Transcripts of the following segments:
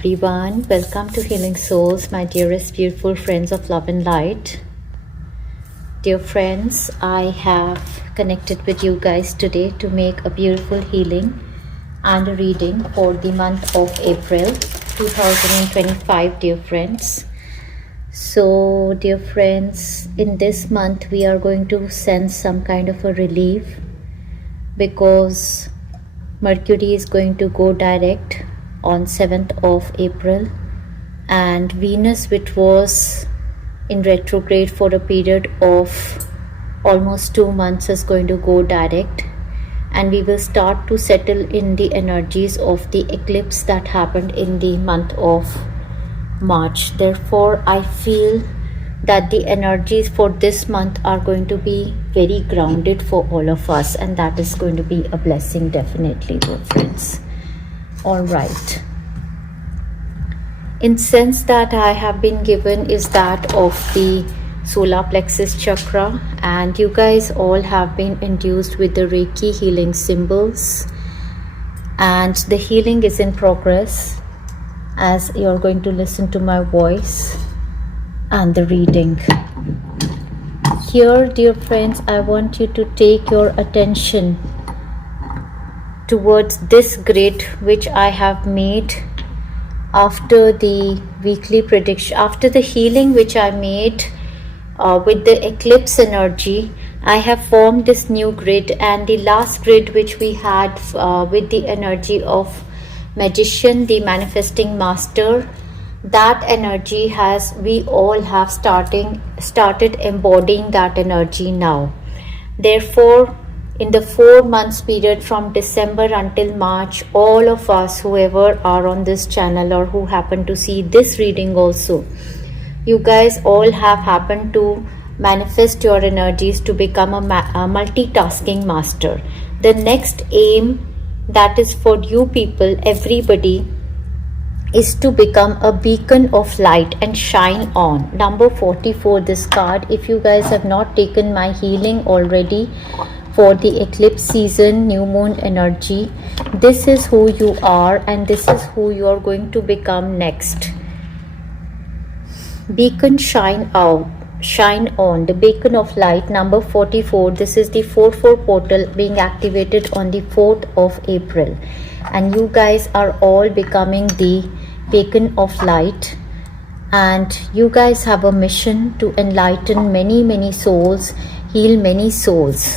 everyone. Welcome to Healing Souls, my dearest, beautiful friends of love and light. Dear friends, I have connected with you guys today to make a beautiful healing and a reading for the month of April 2025, dear friends. So, dear friends, in this month we are going to sense some kind of a relief because Mercury is going to go direct on 7th of April, and Venus, which was in retrograde for a period of almost 2 months, is going to go direct, and we will start to settle in the energies of the eclipse that happened in the month of March. Therefore, I feel that the energies for this month are going to be very grounded for all of us, and that is going to be a blessing, definitely, dear friends. All right. Incense that I have been given is that of the solar plexus chakra, and you guys all have been induced with the Reiki healing symbols, and the healing is in progress as you're going to listen to my voice and the reading. Here, dear friends, I want you to take your attention towards this grid which I have made after the weekly prediction, after the healing which I made with the eclipse energy. I have formed this new grid, and the last grid which we had with the energy of magician, the manifesting master, that energy has, we all have started embodying that energy now. Therefore, in the 4 months period from December until March, all of us, whoever are on this channel or who happen to see this reading also, you guys all have happened to manifest your energies to become a multitasking master. The next aim that is for you people, everybody, is to become a beacon of light and shine on. Number 44, this card. If you guys have not taken my healing already for the eclipse season, new moon energy, this is who you are and this is who you are going to become next. Beacon, shine out, shine on, the beacon of light. Number 44, this is the 4/4 portal being activated on the 4th of April, and you guys are all becoming the beacon of light, and you guys have a mission to enlighten many souls, heal many souls.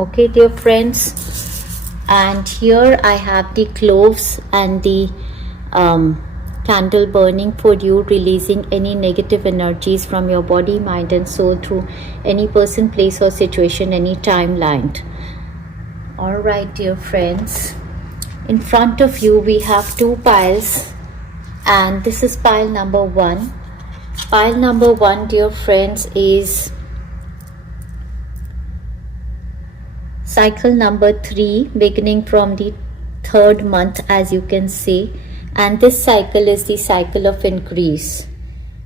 Okay, dear friends, and here I have the cloves and the candle burning for you, releasing any negative energies from your body, mind and soul through any person, place or situation, any timeline. All right, dear friends, in front of you we have 2 piles, and this is pile number 1. Pile number 1, dear friends, is cycle number 3, beginning from the 3rd month, as you can see, and this cycle is the cycle of increase.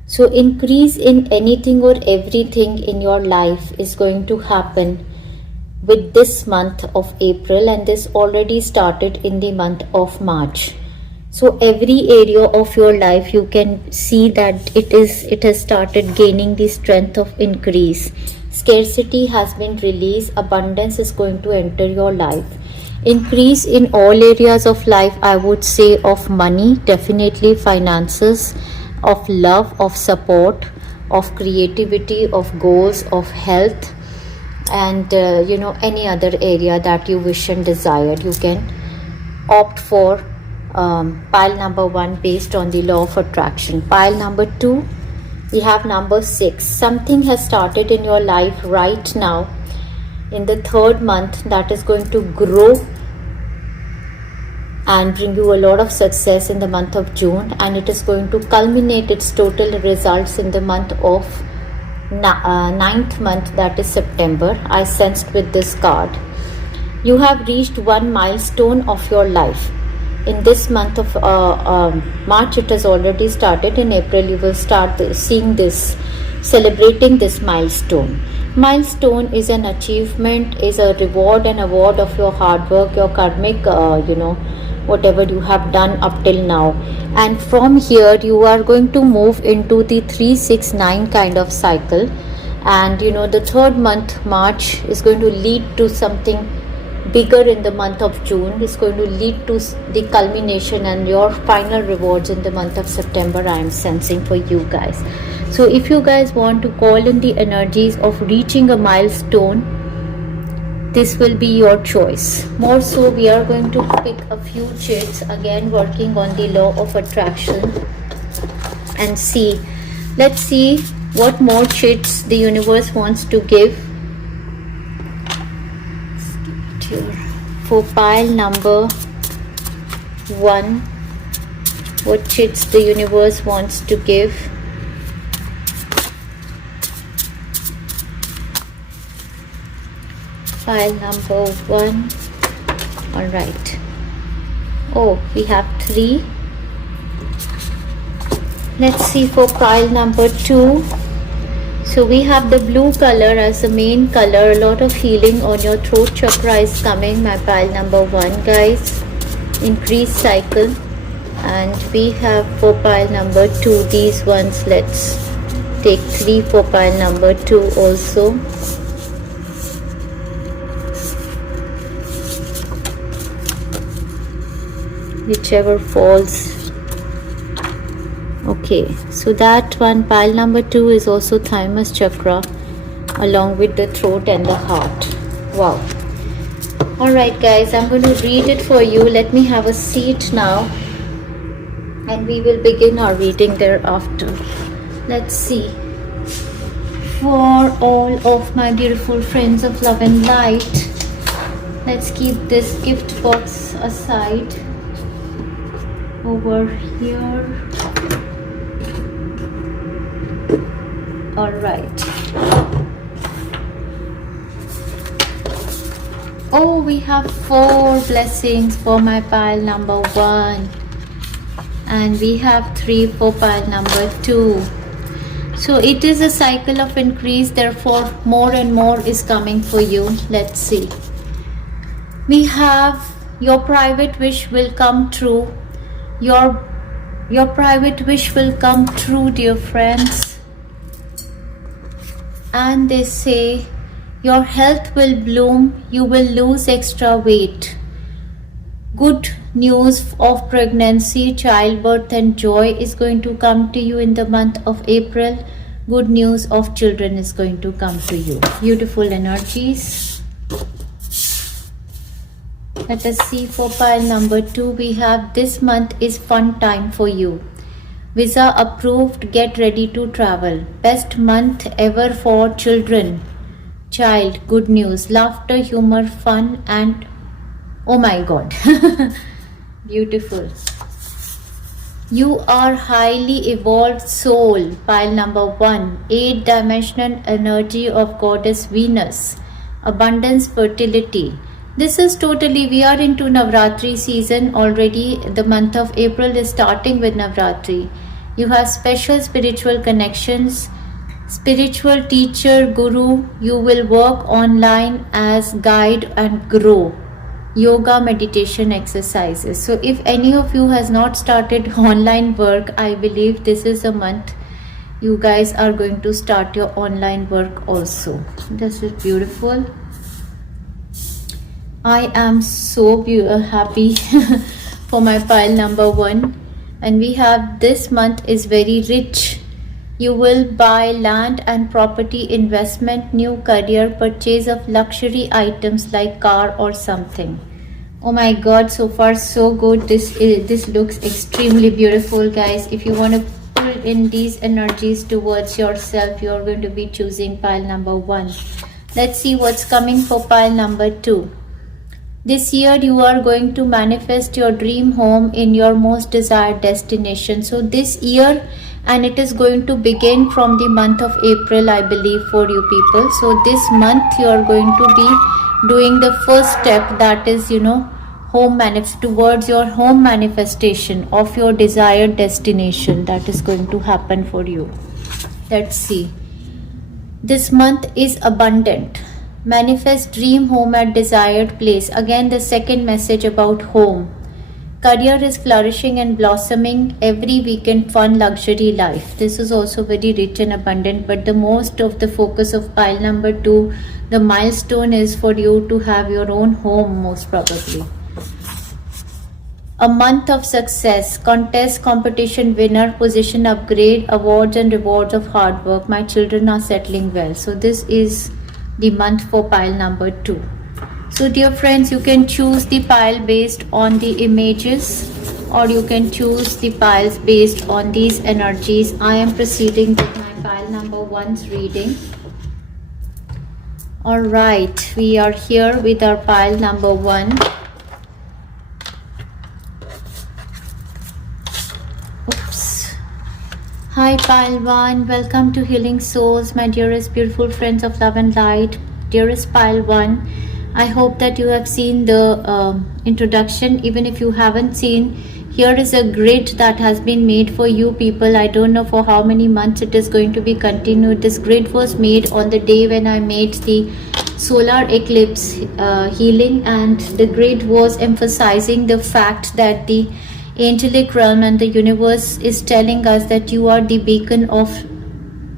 So increase in anything or everything in your life is going to happen with this month of April, and this already started in the month of March. So every area of your life, you can see that it has started gaining the strength of increase. Scarcity has been released, abundance is going to enter your life. Increase in all areas of life, I would say, of money, definitely finances, of love, of support, of creativity, of goals, of health, and any other area that you wish and desire. You can opt for pile number 1 based on the law of attraction. Pile number 2, we have number 6. Something has started in your life right now in the 3rd month that is going to grow and bring you a lot of success in the month of June, and it is going to culminate its total results in the month of 9th month, that is September. I sensed with this card you have reached one milestone of your life. In this month of March, it has already started. In April, you will start seeing this, celebrating this milestone. Milestone is an achievement, is a reward and award of your hard work, your karmic whatever you have done up till now. And from here you are going to move into the 369 kind of cycle. And the third month, March, is going to lead to something bigger in the month of June. Is going to lead to the culmination and your final rewards in the month of September, I am sensing for you guys. So if you guys want to call in the energies of reaching a milestone, this will be your choice. More so, we are going to pick a few chits, again working on the law of attraction, and see. Let's see what more chits the universe wants to give. For pile number 1, what chits the universe wants to give. Pile number 1. All right. Oh, we have 3. Let's see for pile number 2. So we have the blue color as the main color. A lot of healing on your throat chakra is coming, my pile number 1, guys. Increase cycle. And we have for pile number 2 these ones. Let's take 3 for pile number 2 also. Whichever falls. Okay, so that one, pile number 2, is also thymus chakra along with the throat and the heart. Wow. Alright guys, I'm going to read it for you. Let me have a seat now and we will begin our reading thereafter. Let's see. For all of my beautiful friends of love and light, let's keep this gift box aside over here. All right. Oh, we have 4 blessings for my pile number 1, and we have 3 for pile number 2. So it is a cycle of increase, therefore more and more is coming for you. Let's see. We have your private wish will come true. Your private wish will come true, dear friends. And they say your health will bloom, you will lose extra weight. Good news of pregnancy, childbirth and joy is going to come to you in the month of April. Good news of children is going to come to you. Beautiful energies. Let us see for pile number 2. We have this month is fun time for you. Visa approved, get ready to travel. Best month ever for children. Child, good news. Laughter, humor, fun and oh my god. Beautiful. You are highly evolved soul. Pile number 1. 8-dimensional energy of goddess Venus. Abundance, fertility. This is totally, we are into Navratri season already. The month of April is starting with Navratri. You have special spiritual connections, spiritual teacher, guru. You will work online as guide and grow. Yoga, meditation exercises. So if any of you has not started online work, I believe this is a month you guys are going to start your online work also. This is beautiful. I am so happy for my pile number 1, and we have this month is very rich. You will buy land and property, investment, new career, purchase of luxury items like car or something. Oh my god, so far so good. This looks extremely beautiful, guys. If you want to pull in these energies towards yourself, you are going to be choosing pile number 1. Let's see what's coming for pile number 2. This year you are going to manifest your dream home in your most desired destination. So this year, and it is going to begin from the month of April, I believe, for you people. So this month you are going to be doing the first step, that is, towards your home manifestation of your desired destination. That is going to happen for you. Let's see. This month is abundant. Manifest dream home at desired place. Again, the second message about home. Career is flourishing and blossoming. Every weekend, fun, luxury life. This is also very rich and abundant, but the most of the focus of pile number 2, the milestone is for you to have your own home, most probably. A month of success, contest, competition, winner, position upgrade, awards and rewards of hard work. My children are settling well. So this is the month for pile number 2. So dear friends, you can choose the pile based on the images, or you can choose the piles based on these energies. I am proceeding with my pile number 1's reading. Alright, we are here with our pile number 1. Oops. Hi pile 1, welcome to Healing Souls, my dearest beautiful friends of love and light. Dearest pile 1, I hope that you have seen the introduction. Even if you haven't seen, here is a grid that has been made for you people. I don't know for how many months it is going to be continued. This grid was made on the day when I made the solar eclipse healing, and the grid was emphasizing the fact that the angelic realm and the universe is telling us that you are the beacon of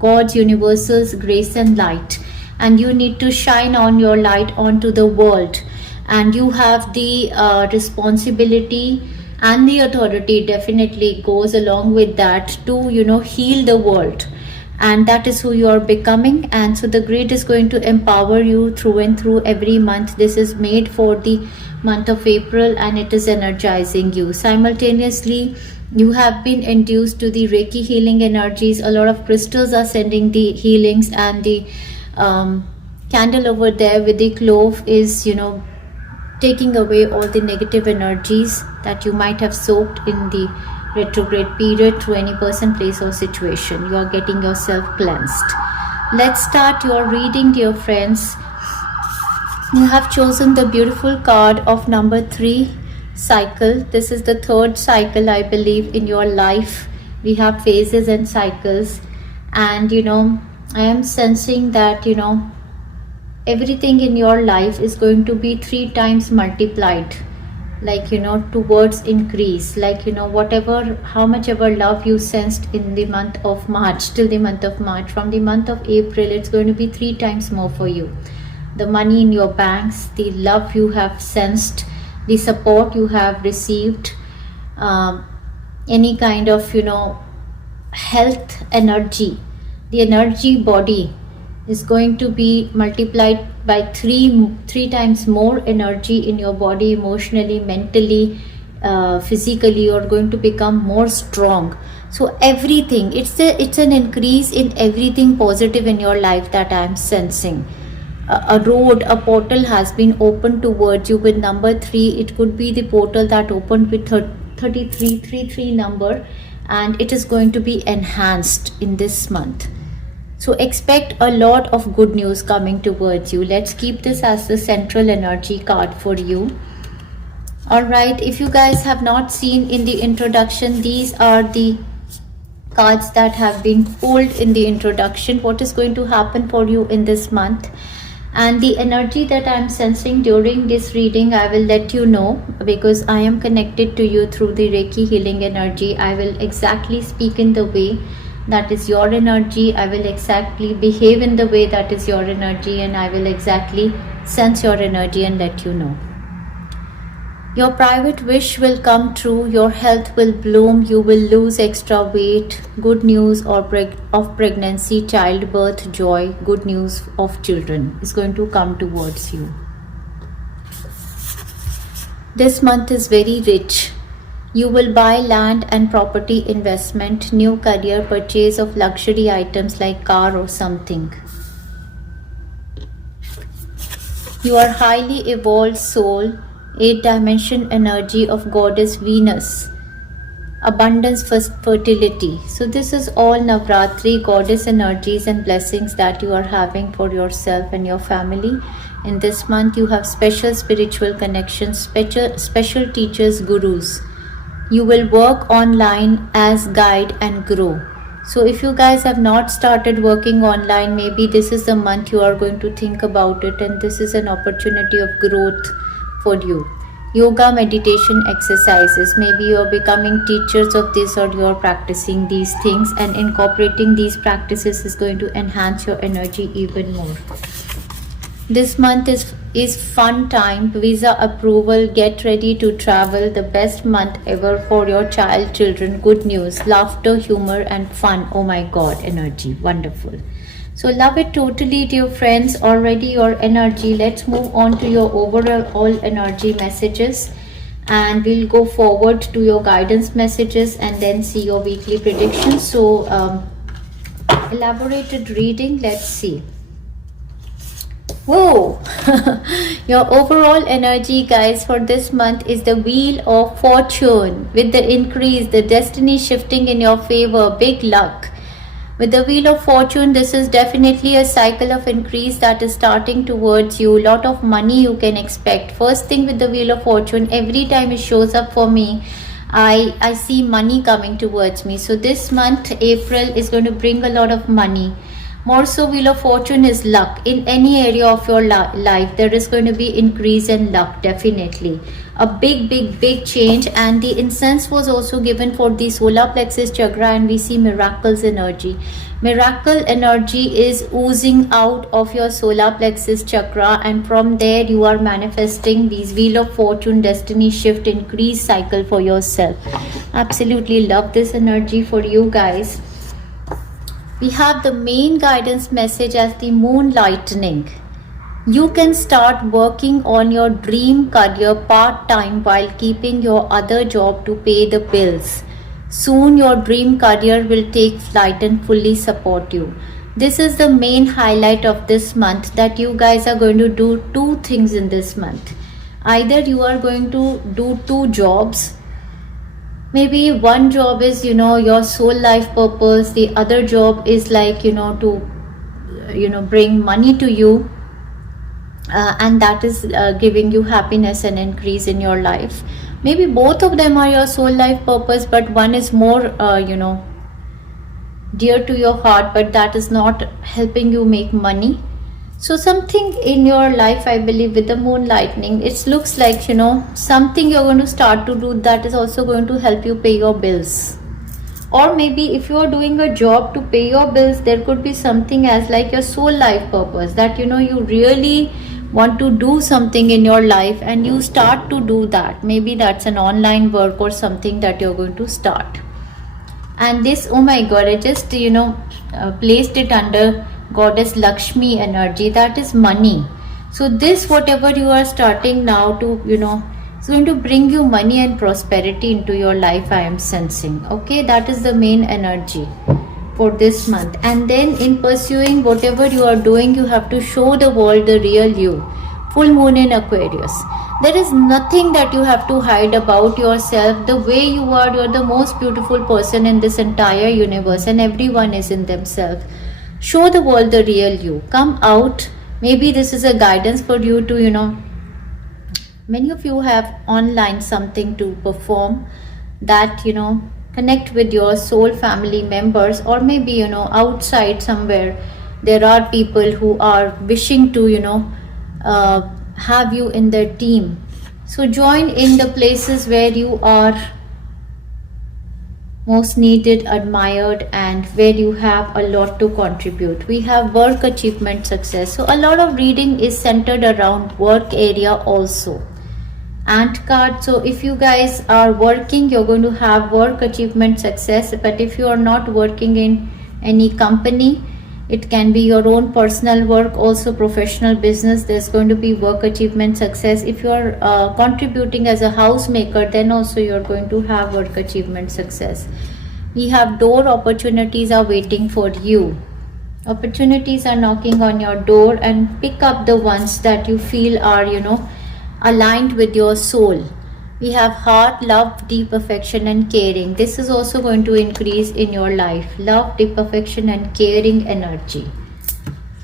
God's universal's grace and light, and you need to shine on your light onto the world, and you have the responsibility and the authority, definitely goes along with that, to heal the world, and that is who you are becoming. And so the grid is going to empower you through and through every month. This is made for the month of April, and it is energizing you. Simultaneously, you have been induced to the Reiki healing energies. A lot of crystals are sending the healings, and the candle over there with the clove is taking away all the negative energies that you might have soaked in the retrograde period through any person, place or situation. You are getting yourself cleansed. Let's start your reading, dear friends. You have chosen the beautiful card of number 3, cycle. This is the 3rd cycle, I believe, in your life. We have phases and cycles, and I am sensing that everything in your life is going to be 3 times multiplied, like towards increase, like whatever, how much ever love you sensed in the month of March, till the month of March, from the month of April it's going to be 3 times more for you. The money in your banks, the love you have sensed, the support you have received, any kind of health energy, the energy body is going to be multiplied by 3 times more energy in your body, emotionally, mentally, physically. You're going to become more strong. So everything, it's an increase in everything positive in your life that I'm sensing. A road, a portal has been opened towards you with number 3. It could be the portal that opened with 33 number, and it is going to be enhanced in this month. So expect a lot of good news coming towards you. Let's keep this as the central energy card for you. Alright, if you guys have not seen in the introduction, these are the cards that have been pulled in the introduction. What is going to happen for you in this month, and the energy that I'm sensing during this reading, I will let you know, because I am connected to you through the Reiki healing energy. I will exactly speak in the way that is your energy. I will exactly behave in the way that is your energy, and I will exactly sense your energy and let you know. Your private wish will come true. Your health will bloom. You will lose extra weight. Good news of pregnancy, childbirth, joy, good news of children is going to come towards you. This month is very rich. You will buy land and property investment, new career, purchase of luxury items like car or something. You are highly evolved soul, 8th dimension energy of goddess Venus, abundance, fertility. So this is all Navratri goddess energies and blessings that you are having for yourself and your family. In this month you have special spiritual connections, special teachers, gurus. You will work online as guide and grow. So if you guys have not started working online, maybe this is the month you are going to think about it, and this is an opportunity of growth for you. yoga, meditation exercises. Maybe you're becoming teachers of this, or you're practicing these things, and incorporating these practices is going to enhance your energy even more. This month is fun time, visa approval, get ready to travel, the best month ever for your child, children, good news, laughter, humor and fun. Oh my god, energy, wonderful. So love it totally, dear friends. Already your energy. Let's move on to your overall energy messages, and we'll go forward to your guidance messages and then see your weekly predictions. So elaborated reading, let's see. Whoa. Your overall energy, guys, for this month is the Wheel of Fortune, with the increase, the destiny shifting in your favor, big luck. With the Wheel of Fortune, this is definitely a cycle of increase that is starting towards you. Lot of money you can expect. First thing with the Wheel of Fortune, every time it shows up for me, I see money coming towards me. So this month, April, is going to bring a lot of money. More so, Wheel of Fortune is luck. In any area of your life, there is going to be increase in luck, definitely. A big change. And the incense was also given for the solar plexus chakra, and we see miracles energy. Miracle energy is oozing out of your solar plexus chakra, and from there you are manifesting these Wheel of Fortune, destiny shift, increase cycle for yourself. Absolutely love this energy for you guys. We have the main guidance message as the Moon Lightning. You can start working on your dream career part-time while keeping your other job to pay the bills. Soon your dream career will take flight and fully support you. This is the main highlight of this month, that you guys are going to do two things in this month. Either you are going to do two jobs. Maybe one job is, your soul life purpose. The other job is like, to, bring money to you. And that is giving you happiness and increase in your life. Maybe both of them are your soul life purpose, but one is more, dear to your heart, but that is not helping you make money. So something in your life, I believe, with the Moon Lightning, it looks like, something you're going to start to do that is also going to help you pay your bills. Or maybe if you are doing a job to pay your bills, there could be something as like your soul life purpose, that, you really want to do something in your life and you start to do that. Maybe that's an online work or something that you're going to start. And this, oh my god, I just, placed it under Goddess Lakshmi energy, that is money. So this, whatever you are starting now to, it's going to bring you money and prosperity into your life, I am sensing. Okay, that is the main energy for this month. And then in pursuing whatever you are doing, you have to show the world the real you. Full moon in Aquarius. There is nothing that you have to hide about yourself. The way you are, you're the most beautiful person in this entire universe, and everyone is in themselves. Show the world the real you. Come out. Maybe this is a guidance for you to, many of you have online something to perform that, connect with your soul family members, or maybe, outside somewhere there are people who are wishing to, have you in their team. So join in the places where you are most needed, admired, and where you have a lot to contribute. We have work achievement success. So a lot of reading is centered around work area also. Ant card. So if you guys are working, you're going to have work achievement success. But if you are not working in any company, it can be your own personal work, also professional business, there's going to be work achievement success. If you are contributing as a housemaker, then also you're going to have work achievement success. We have door opportunities are waiting for you. Opportunities are knocking on your door, and pick up the ones that you feel are, aligned with your soul. We have heart, love, deep affection and caring. This is also going to increase in your life. Love, deep affection and caring energy.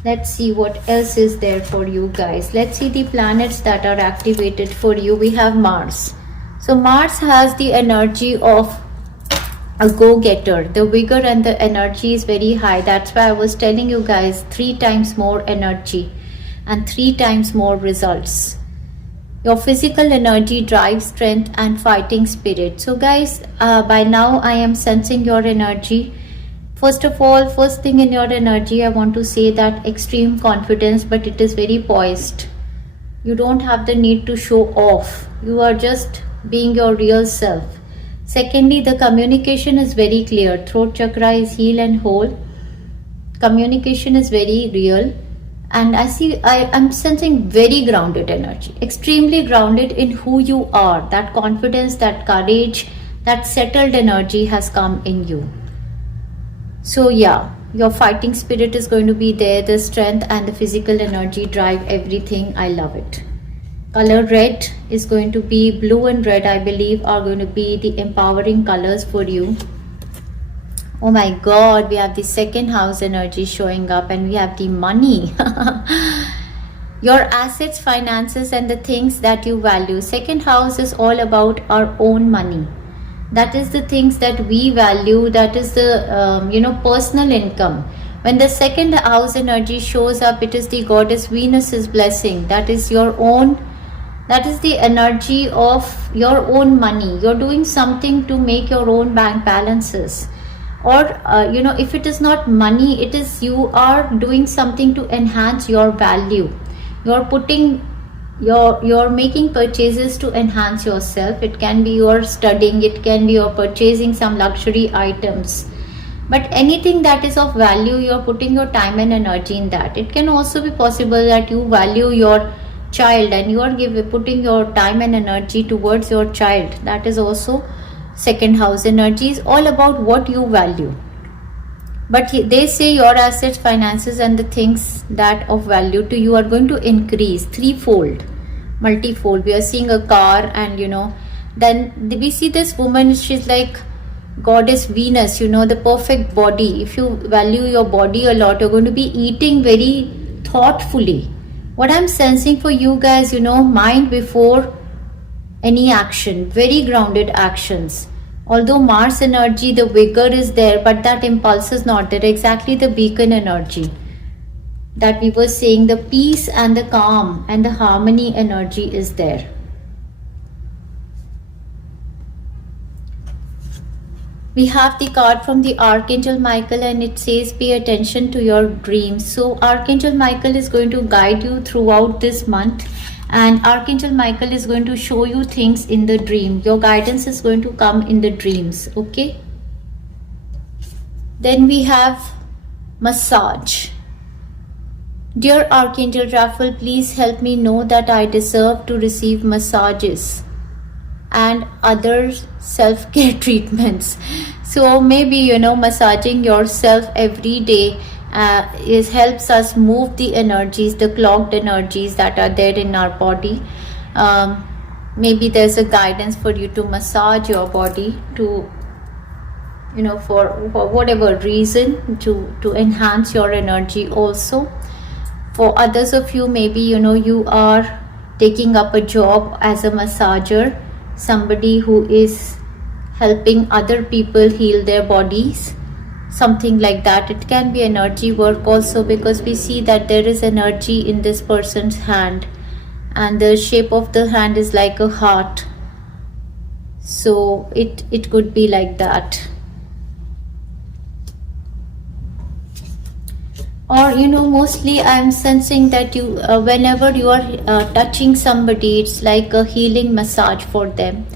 Let's see what else is there for you guys. Let's see the planets that are activated for you. We have Mars. So Mars has the energy of a go-getter. The vigor and the energy is very high. That's why I was telling you guys 3 times more energy and 3 times more results. Your physical energy, drive, strength, and fighting spirit. So, guys, by now I am sensing your energy. First of all, first thing in your energy, I want to say that extreme confidence, but it is very poised. You don't have the need to show off. You are just being your real self. Secondly, the communication is very clear. Throat chakra is healed and whole. Communication is very real. And I'm sensing very grounded energy, extremely grounded in who you are. That confidence, that courage, that settled energy has come in you. So yeah, your fighting spirit is going to be there, the strength and the physical energy drive everything. I love it. Color red is going to be, blue and red I believe are going to be the empowering colors for you. Oh my god, we have the second house energy showing up, and we have the money. Your assets, finances, and the things that you value. Second house is all about our own money. That is the things that we value. That is the personal income. When the second house energy shows up, it is the goddess Venus's blessing. That is your own. That is the energy of your own money. You're doing something to make your own bank balances. Or if it is not money, it is you are doing something to enhance your value. You're making purchases to enhance yourself. It can be you're studying, it can be you're purchasing some luxury items, but anything that is of value, you're putting your time and energy in that. It can also be possible that you value your child and you are putting your time and energy towards your child. That is also second house energy, is all about what you value. But they say your assets, finances, and the things that of value to you are going to increase threefold, multifold. We are seeing a car, and then we see this woman. She's like goddess Venus, the perfect body. If you value your body a lot, you're going to be eating very thoughtfully. What I'm sensing for you guys, mind before any action, very grounded actions. Although Mars energy, the vigor is there, but that impulse is not there. Exactly the beacon energy that we were saying, the peace and the calm and the harmony energy is there. We have the card from the Archangel Michael, and it says pay attention to your dreams. So Archangel Michael is going to guide you throughout this month, and Archangel Michael is going to show you things in the dream. Your guidance is going to come in the dreams, okay? Then we have massage. Dear Archangel Raphael, please help me know that I deserve to receive massages and other self-care treatments. So maybe massaging yourself every day helps us move the energies, the clogged energies that are there in our body. Maybe there's a guidance for you to massage your body to for whatever reason, to enhance your energy. Also for others of you, maybe you are taking up a job as a massager, somebody who is helping other people heal their bodies, something like that. It can be energy work also, because we see that there is energy in this person's hand, and the shape of the hand is like a heart. So it could be like that. Or mostly I'm sensing that you whenever you are touching somebody, it's like a healing massage for them.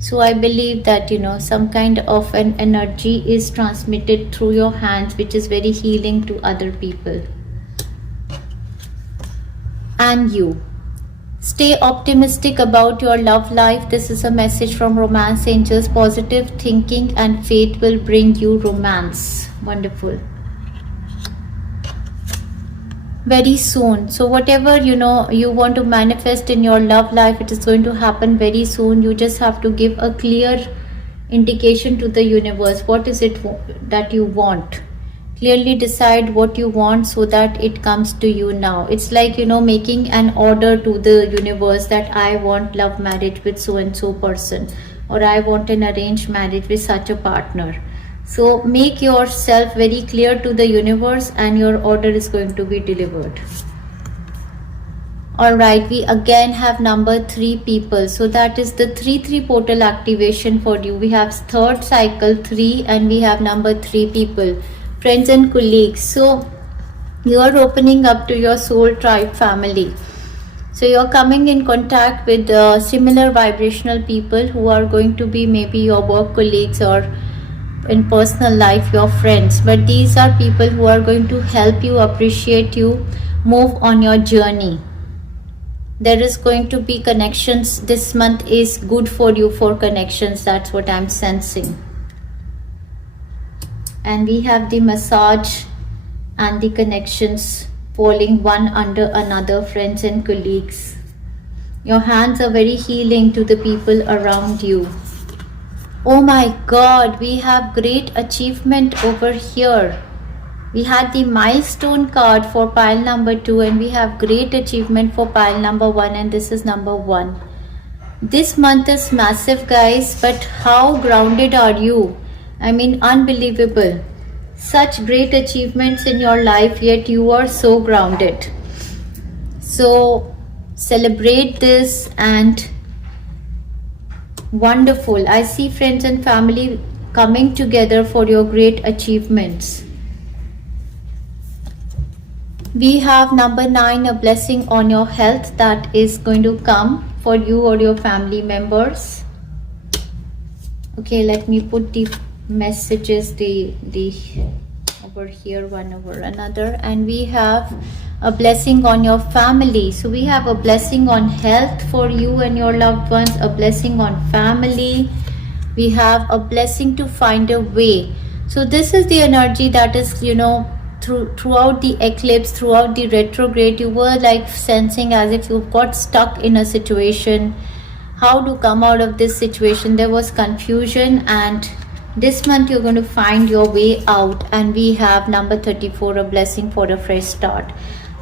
So I believe that some kind of an energy is transmitted through your hands, which is very healing to other people. And you stay optimistic about your love life. This is a message from Romance Angels. Positive thinking and faith will bring you romance. Wonderful. Very soon. So whatever you want to manifest in your love life, it is going to happen very soon. You just have to give a clear indication to the universe. What is it that you want? Clearly decide what you want so that it comes to you now. It's like making an order to the universe that I want love marriage with so and so person, or I want an arranged marriage with such a partner. So make yourself very clear to the universe, and your order is going to be delivered. All right, we again have number 3 people, so that is the 3 portal activation for you. We have third cycle 3 and we have number 3 people, friends and colleagues. So you are opening up to your soul tribe family. So you're coming in contact with similar vibrational people who are going to be maybe your work colleagues or in personal life your friends, but these are people who are going to help you, appreciate you, move on your journey. There is going to be connections. This month is good for you for connections. That's what I'm sensing. And we have the massage and the connections falling one under another, friends and colleagues. Your hands are very healing to the people around you. Oh my God, we have great achievement over here. We had the milestone card for pile number 2 and we have great achievement for pile number 1, and this is number 1. This month is massive, guys, but how grounded are you? I mean, unbelievable. Such great achievements in your life, yet you are so grounded. So celebrate this, and wonderful. I see friends and family coming together for your great achievements. We have number 9, a blessing on your health that is going to come for you or your family members. Okay, let me put the messages the over here one over another. And we have a blessing on your family. So we have a blessing on health for you and your loved ones, a blessing on family. We have a blessing to find a way. So this is the energy that is, you know, throughout the eclipse, throughout the retrograde, you were like sensing as if you got stuck in a situation, how to come out of this situation. There was confusion, and this month you're going to find your way out. And we have number 34, a blessing for a fresh start.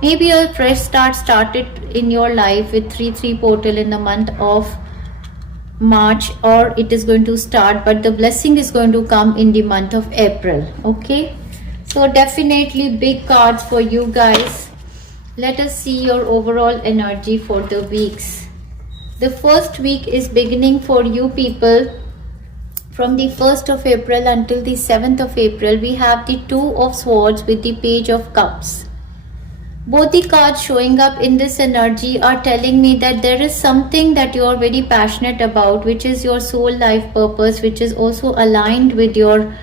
Maybe a fresh start started in your life with 3 portal in the month of March, or it is going to start, but the blessing is going to come in the month of April. Okay, so definitely big cards for you guys. Let us see your overall energy for the weeks. The first week is beginning for you people from the 1st of April until the 7th of April. We have the 2 of Swords with the Page of Cups. Both the cards showing up in this energy are telling me that there is something that you are very passionate about, which is your soul life purpose, which is also aligned with your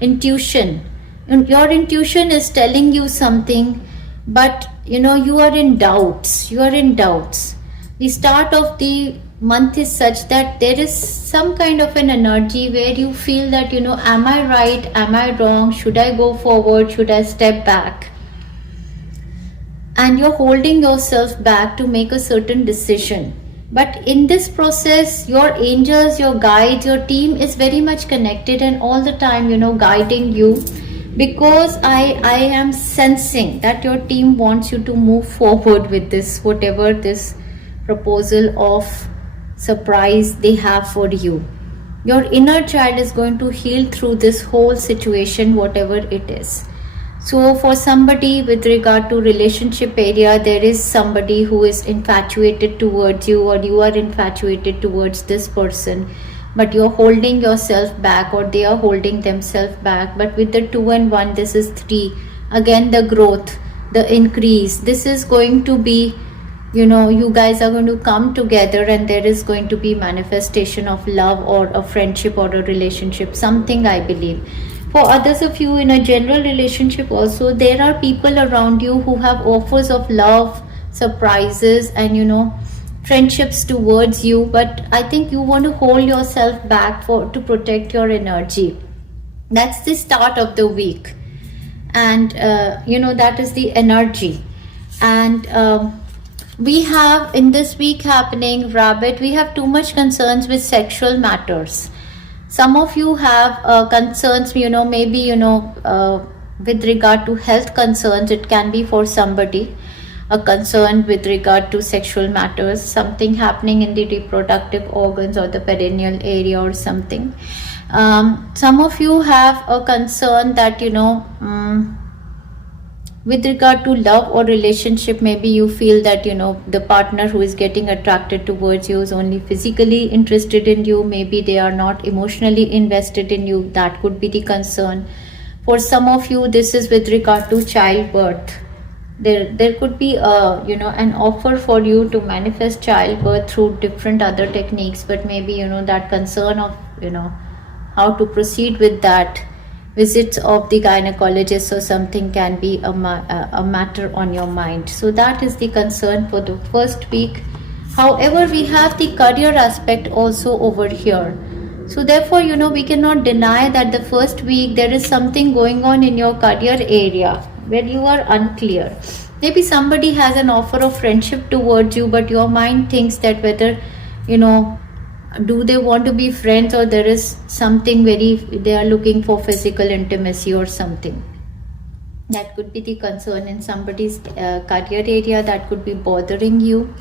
intuition. Your intuition is telling you something, but you know, you are in doubts. You are in doubts. The start of the month is such that there is some kind of an energy where you feel that, you know, am I right? Am I wrong? Should I go forward? Should I step back? And you're holding yourself back to make a certain decision. But in this process, your angels, your guides, your team is very much connected and all the time, you know, guiding you. Because I am sensing that your team wants you to move forward with this, whatever this proposal of surprise they have for you. Your inner child is going to heal through this whole situation, whatever it is. So for somebody with regard to relationship area, there is somebody who is infatuated towards you, or you are infatuated towards this person, but you're holding yourself back, or they are holding themselves back. But with the 2 and 1, this is 3. Again, the growth, the increase. This is going to be, you know, you guys are going to come together and there is going to be manifestation of love or a friendship or a relationship, something, I believe. For others of you in a general relationship also, there are people around you who have offers of love, surprises, and, you know, friendships towards you, but I think you want to hold yourself back to protect your energy. That's the start of the week, and you know, that is the energy. And we have in this week happening, Rabbit, we have too much concerns with sexual matters. Some of you have concerns, you know, maybe, you know, with regard to health concerns. It can be for somebody a concern with regard to sexual matters, something happening in the reproductive organs or the perineal area or something. Some of you have a concern that, you know, with regard to love or relationship, maybe you feel that the partner who is getting attracted towards you is only physically interested in you, maybe they are not emotionally invested in you. That could be the concern. For some of you, this is with regard to childbirth. There could be an offer for you to manifest childbirth through different other techniques, but maybe that concern of how to proceed with that, visits of the gynecologist or something can be a matter on your mind. So that is the concern for the first week. However, we have the career aspect also over here. So therefore, we cannot deny that the first week there is something going on in your career area where you are unclear. Maybe somebody has an offer of friendship towards you, but your mind thinks that whether do they want to be friends, or there is something they are looking for physical intimacy or something. That could be the concern in somebody's career area that could be bothering you.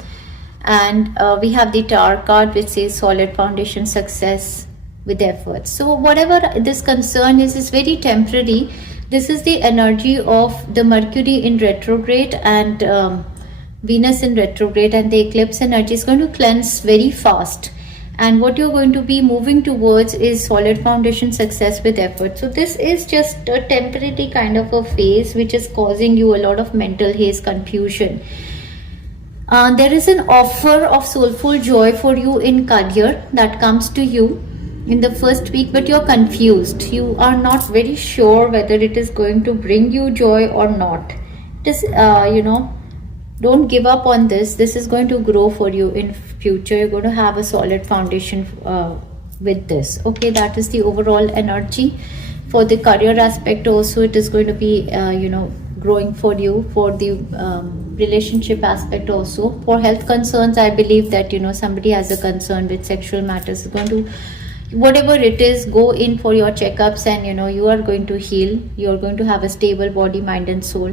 And we have the Tower card, which says solid foundation, success with effort. So whatever this concern is very temporary. This is the energy of the Mercury in retrograde and Venus in retrograde, and the eclipse energy is going to cleanse very fast. And what you're going to be moving towards is solid foundation, success with effort. So this is just a temporary kind of a phase which is causing you a lot of mental haze, confusion. There is an offer of soulful joy for you in career that comes to you in the first week, but you're confused. You are not very sure whether it is going to bring you joy or not. It is, don't give up on this. This is going to grow for you in future. You're going to have a solid foundation with this. Okay, that is the overall energy. For the career aspect also, it is going to be, growing for you. For the relationship aspect also. For health concerns, I believe that, somebody has a concern with sexual matters. Is going to, whatever it is, go in for your checkups, and you are going to heal. You are going to have a stable body, mind and soul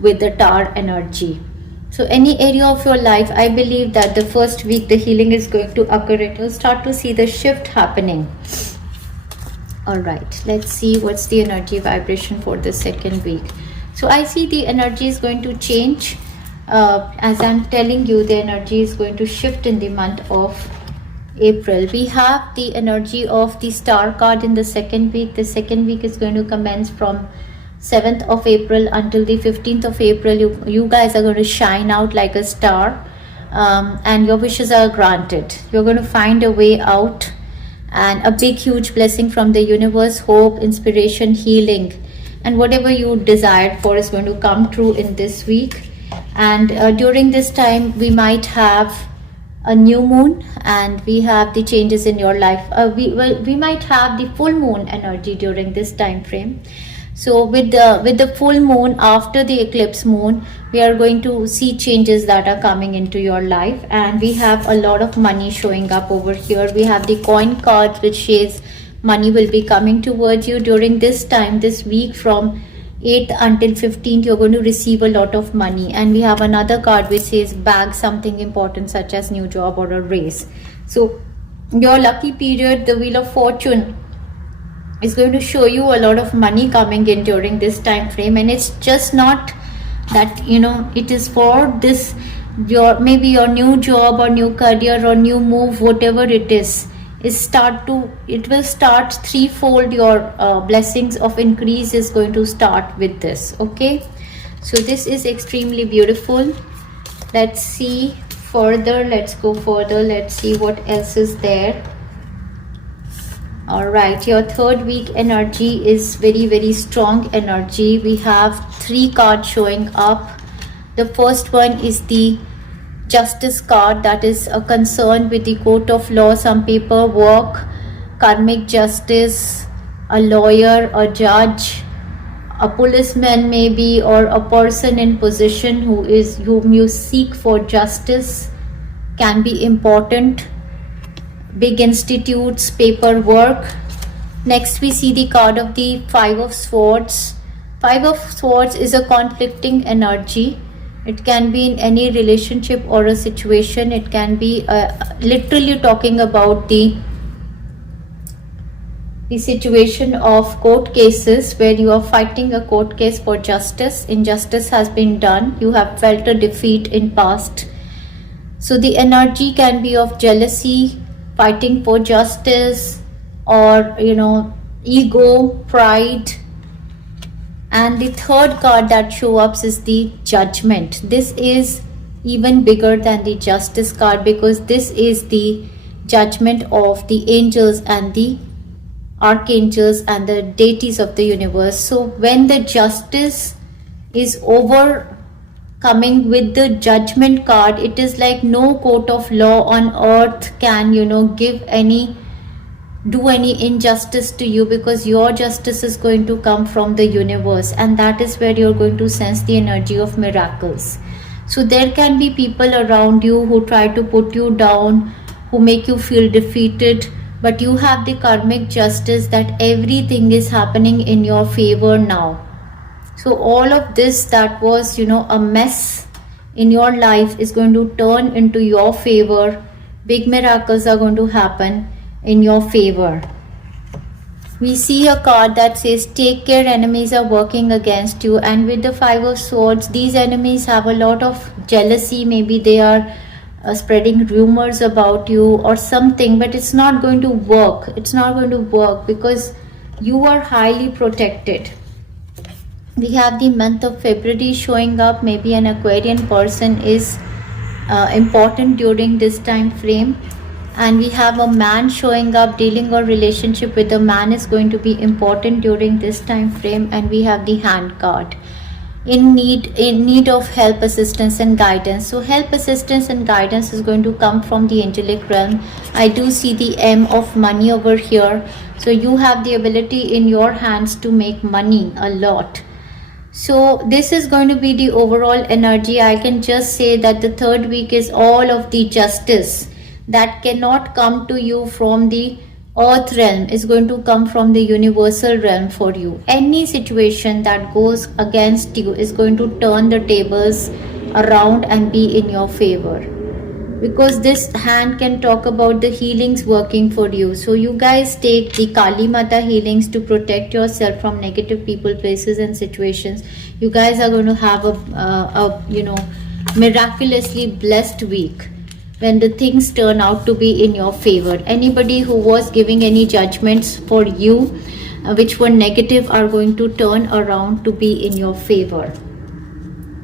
with the Tower energy. So any area of your life, I believe that the first week the healing is going to occur. It will start to see the shift happening. All right, let's see what's the energy vibration for the second week. So I see the energy is going to change. As I'm telling you, the energy is going to shift in the month of April. We have the energy of the Star card in the second week. The second week is going to commence from 7th of April until the 15th of April. You guys are going to shine out like a star, and your wishes are granted. You're going to find a way out, and a big huge blessing from the universe, hope, inspiration, healing, and whatever you desired for is going to come true in this week. And during this time we might have a new moon, and we have the changes in your life. We might have the full moon energy during this time frame. So with the full moon after the eclipse moon, we are going to see changes that are coming into your life, and we have a lot of money showing up over here. We have the coin cards, which says money will be coming towards you during this time, this week from 8th until 15th. You're going to receive a lot of money. And we have another card which says bag something important, such as new job or a raise. So your lucky period, the Wheel of Fortune, is going to show you a lot of money coming in during this time frame. And it's just not that it is for this, maybe your new job or new career or new move, whatever it is it will start threefold. Your blessings of increase is going to start with this. Okay, so this is extremely beautiful. Let's see further. Let's go further. Let's see what else is there. All right, your third week energy is very, very strong energy. We have 3 cards showing up. The first one is the Justice card, that is a concern with the court of law, some paperwork, karmic justice, a lawyer, a judge, a policeman maybe, or a person in position whom you seek for justice, can be important. Big institutes, paperwork. Next we see the card of the Five of Swords. Five of Swords is a conflicting energy. It can be in any relationship or a situation. It can be literally talking about the the situation of court cases where you are fighting a court case for justice. Injustice has been done. You have felt a defeat in past. So the energy can be of jealousy, fighting for justice, or ego, pride. And the third card that shows up is the Judgment. This is even bigger than the Justice card, because this is the judgment of the angels and the archangels and the deities of the universe. So when the justice is overcoming with the Judgment card, it is like no court of law on earth can do any injustice to you, because your justice is going to come from the universe, and that is where you're going to sense the energy of miracles. So there can be people around you who try to put you down, who make you feel defeated, but you have the karmic justice that everything is happening in your favor now. So all of this that was a mess in your life is going to turn into your favor. Big miracles are going to happen in your favor. We see a card that says take care, enemies are working against you. And with the Five of Swords, these enemies have a lot of jealousy. Maybe they are spreading rumors about you or something, but it's not going to work. It's not going to work because you are highly protected. We have the month of February showing up. Maybe an Aquarian person is important during this time frame. And we have a man showing up. Dealing or relationship with a man is going to be important during this time frame. And we have the Hand card. In need of help, assistance and guidance. So help, assistance and guidance is going to come from the angelic realm. I do see the M of money over here. So you have the ability in your hands to make money a lot. So this is going to be the overall energy. I can just say that the third week is all of the justice that cannot come to you from the earth realm is going to come from the universal realm for you. Any situation that goes against you is going to turn the tables around and be in your favor, because this hand can talk about the healings working for you. So you guys take the Kali Mata healings to protect yourself from negative people, places and situations. You guys are going to have a miraculously blessed week when the things turn out to be in your favor. Anybody who was giving any judgments for you which were negative are going to turn around to be in your favor.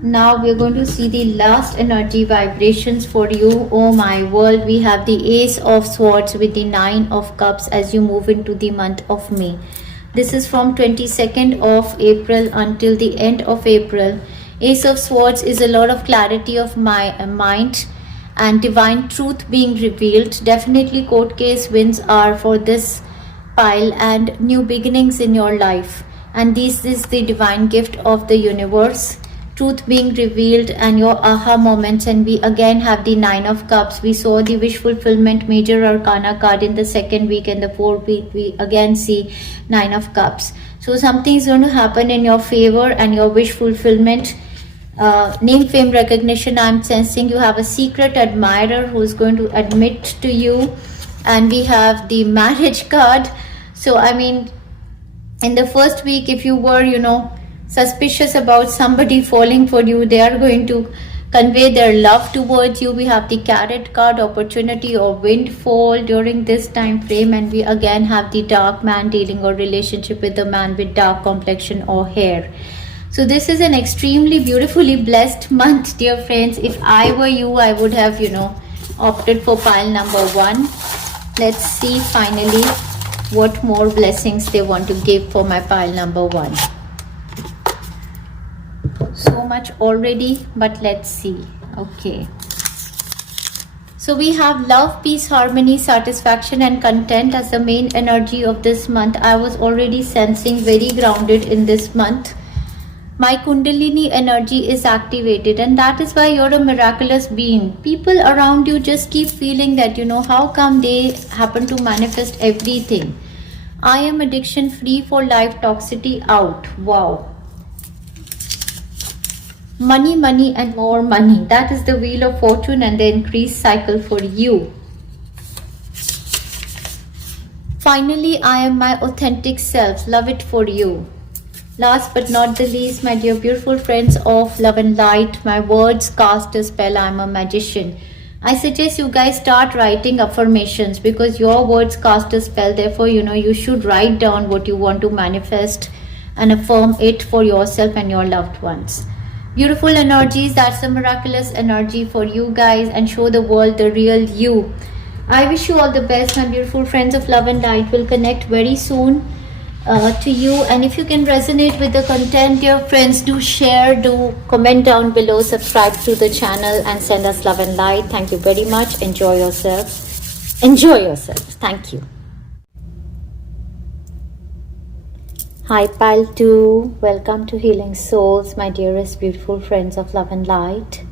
Now we're going to see the last energy vibrations for you. Oh my world, we have the Ace of Swords with the Nine of Cups as you move into the month of May. This is from 22nd of April until the end of April. Ace of Swords is a lot of clarity of my mind and divine truth being revealed. Definitely court case wins are for this pile and new beginnings in your life. And this is the divine gift of the universe. Truth being revealed and your aha moments. And we again have the Nine of Cups. We saw the wish fulfillment major arcana card in the second week, and the fourth week we again see Nine of Cups. So something is going to happen in your favor and your wish fulfillment. Name, fame, recognition. I'm sensing you have a secret admirer who is going to admit to you. And we have the marriage card. So I mean, in the first week, if you were suspicious about somebody falling for you, they are going to convey their love towards you. We have the Carrot card, opportunity or windfall during this time frame. And we again have the Dark Man, dealing or relationship with a man with dark complexion or hair. So this is an extremely beautifully blessed month, dear friends. If I were you, I would have opted for pile number 1. Let's see finally what more blessings they want to give for my pile number 1. So much already, but let's see. Okay, so we have love, peace, harmony, satisfaction and content as the main energy of this month. I was already sensing very grounded in this month. My Kundalini energy is activated, and that is why you're a miraculous being. People around you just keep feeling that how come they happen to manifest everything. I am addiction free for life, toxicity out. Wow. Money, money and more money. That is the Wheel of Fortune and the increase cycle for you. Finally, I am my authentic self. Love it for you. Last but not the least, my dear beautiful friends of love and light, my words cast a spell. I'm a magician. I suggest you guys start writing affirmations because your words cast a spell. Therefore, you should write down what you want to manifest and affirm it for yourself and your loved ones. Beautiful energies, that's the miraculous energy for you guys, and show the world the real you. I wish you all the best, my beautiful friends of love and light. Will connect very soon to you, and if you can resonate with the content, dear friends, do share, do comment down below, subscribe to the channel, and send us love and light. Thank you very much. Enjoy yourself. Enjoy yourself. Thank you. Hi Pile 2, welcome to Healing Souls, my dearest beautiful friends of love and light.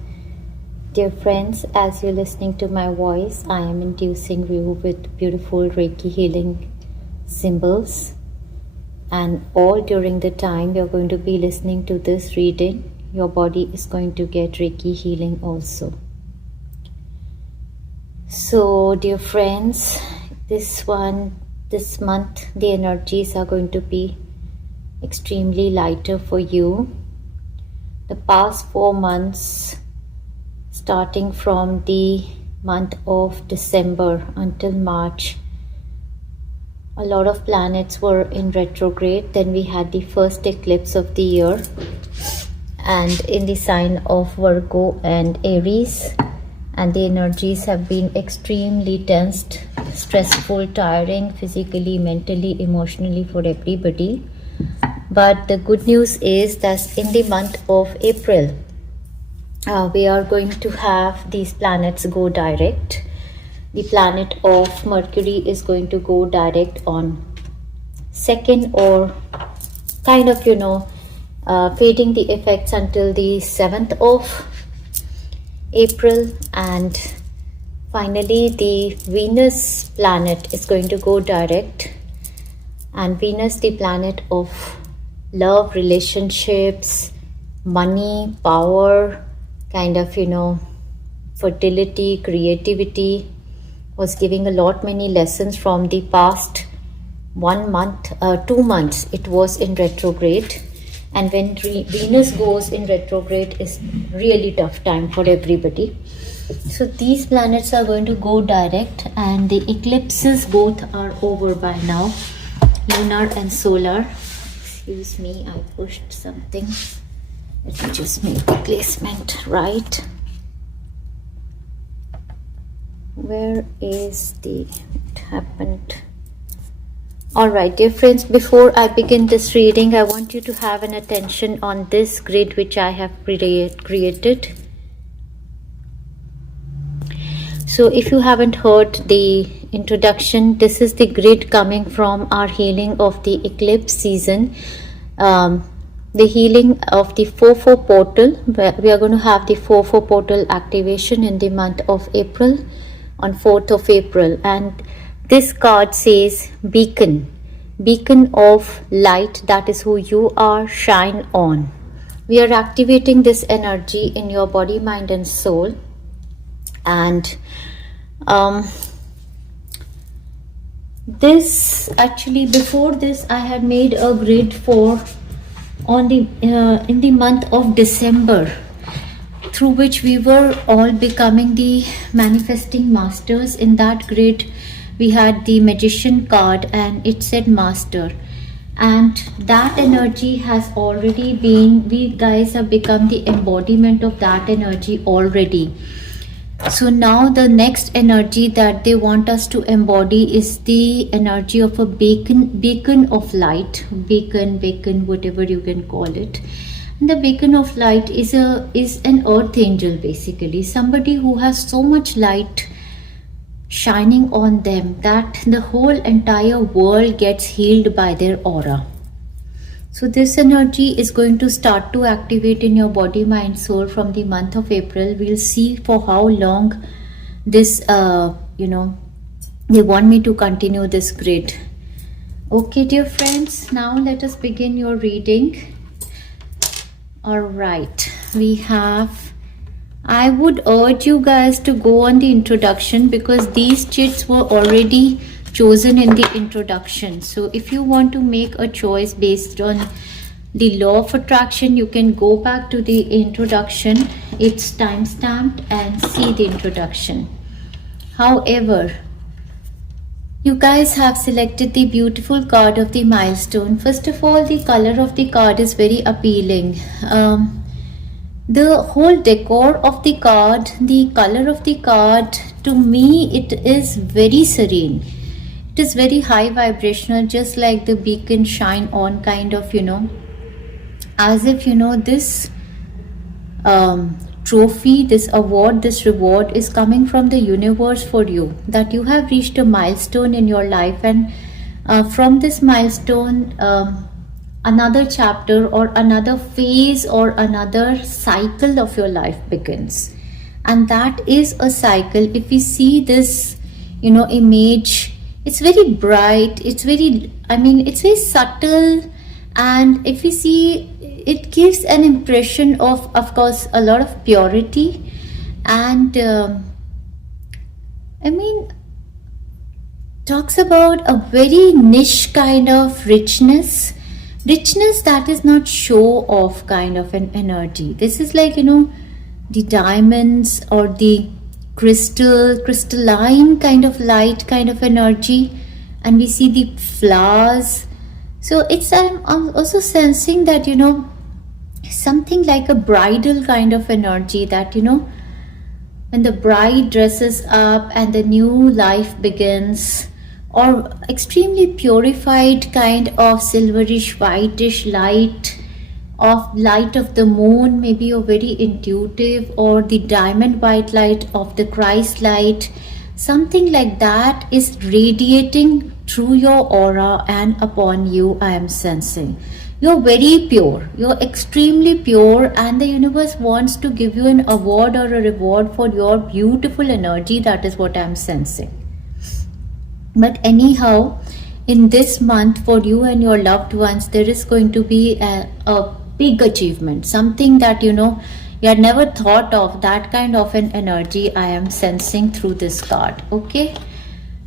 Dear friends, as you're listening to my voice, I am inducing you with beautiful Reiki healing symbols, and all during the time you're going to be listening to this reading, your body is going to get Reiki healing also. So dear friends, this month the energies are going to be extremely lighter for you. The past 4 months, starting from the month of December until March, a lot of planets were in retrograde. Then we had the first eclipse of the year, and in the sign of Virgo and Aries, and the energies have been extremely tensed, stressful, tiring, physically, mentally, emotionally for everybody. But the good news is that in the month of April, we are going to have these planets go direct. The planet of Mercury is going to go direct on 2nd, or kind of, fading the effects until the 7th of April. And finally, the Venus planet is going to go direct. And Venus, the planet of love, relationships, money, power, kind of, fertility, creativity, was giving a lot many lessons from the past 2 months. It was in retrograde, and when Venus goes in retrograde is really tough time for everybody. So these planets are going to go direct, and the eclipses both are over by now, lunar and solar. Excuse me, I pushed something. Let me just make the placement right. Where is it happened? Alright, dear friends, before I begin this reading, I want you to have an attention on this grid which I have created. So if you haven't heard the introduction, this is the grid coming from our healing of the eclipse season, the healing of the 4-4 portal. We are going to have the 4-4 portal activation in the month of April, on 4th of April. And this card says beacon of light. That is who you are. Shine on. We are activating this energy in your body, mind and soul. And this actually, before this, I had made a grid for in the month of December, through which we were all becoming the manifesting masters. In that grid, we had the magician card, and it said master, and that energy has already been, we guys have become the embodiment of that energy already. So now the next energy that they want us to embody is the energy of a beacon of light, beacon, whatever you can call it. And the beacon of light is an earth angel, basically somebody who has so much light shining on them that the whole entire world gets healed by their aura. So this energy is going to start to activate in your body, mind, soul from the month of April. We'll see for how long this, they want me to continue this grid. Okay, dear friends, now let us begin your reading. All right, I would urge you guys to go on the introduction, because these chits were already chosen in the introduction. So if you want to make a choice based on the law of attraction, you can go back to the introduction. It's time stamped, and see the introduction. However, you guys have selected the beautiful card of the milestone. First of all, the color of the card is very appealing. The whole decor of the card, the color of the card, to me it is very serene. It is very high vibrational, just like the beacon shine on kind of, as if this trophy, this award, this reward is coming from the universe for you, that you have reached a milestone in your life, and from this milestone another chapter or another phase or another cycle of your life begins. And that is a cycle. If we see this image, it's very bright, it's very subtle, and if we see, it gives an impression of course, a lot of purity, and talks about a very niche kind of richness that is not show off kind of an energy. This is like the diamonds or the crystalline kind of light kind of energy, and we see the flowers. So I'm also sensing that something like a bridal kind of energy, that when the bride dresses up and the new life begins, or extremely purified kind of silverish whitish light of the moon, maybe a very intuitive, or the diamond white light of the Christ light, something like that is radiating through your aura and upon you. I am sensing you're very pure, you're extremely pure, and the universe wants to give you an award or a reward for your beautiful energy. That is what I'm sensing. But anyhow, in this month, for you and your loved ones, there is going to be a big achievement, something that you had never thought of. That kind of an energy I am sensing through this card. Okay,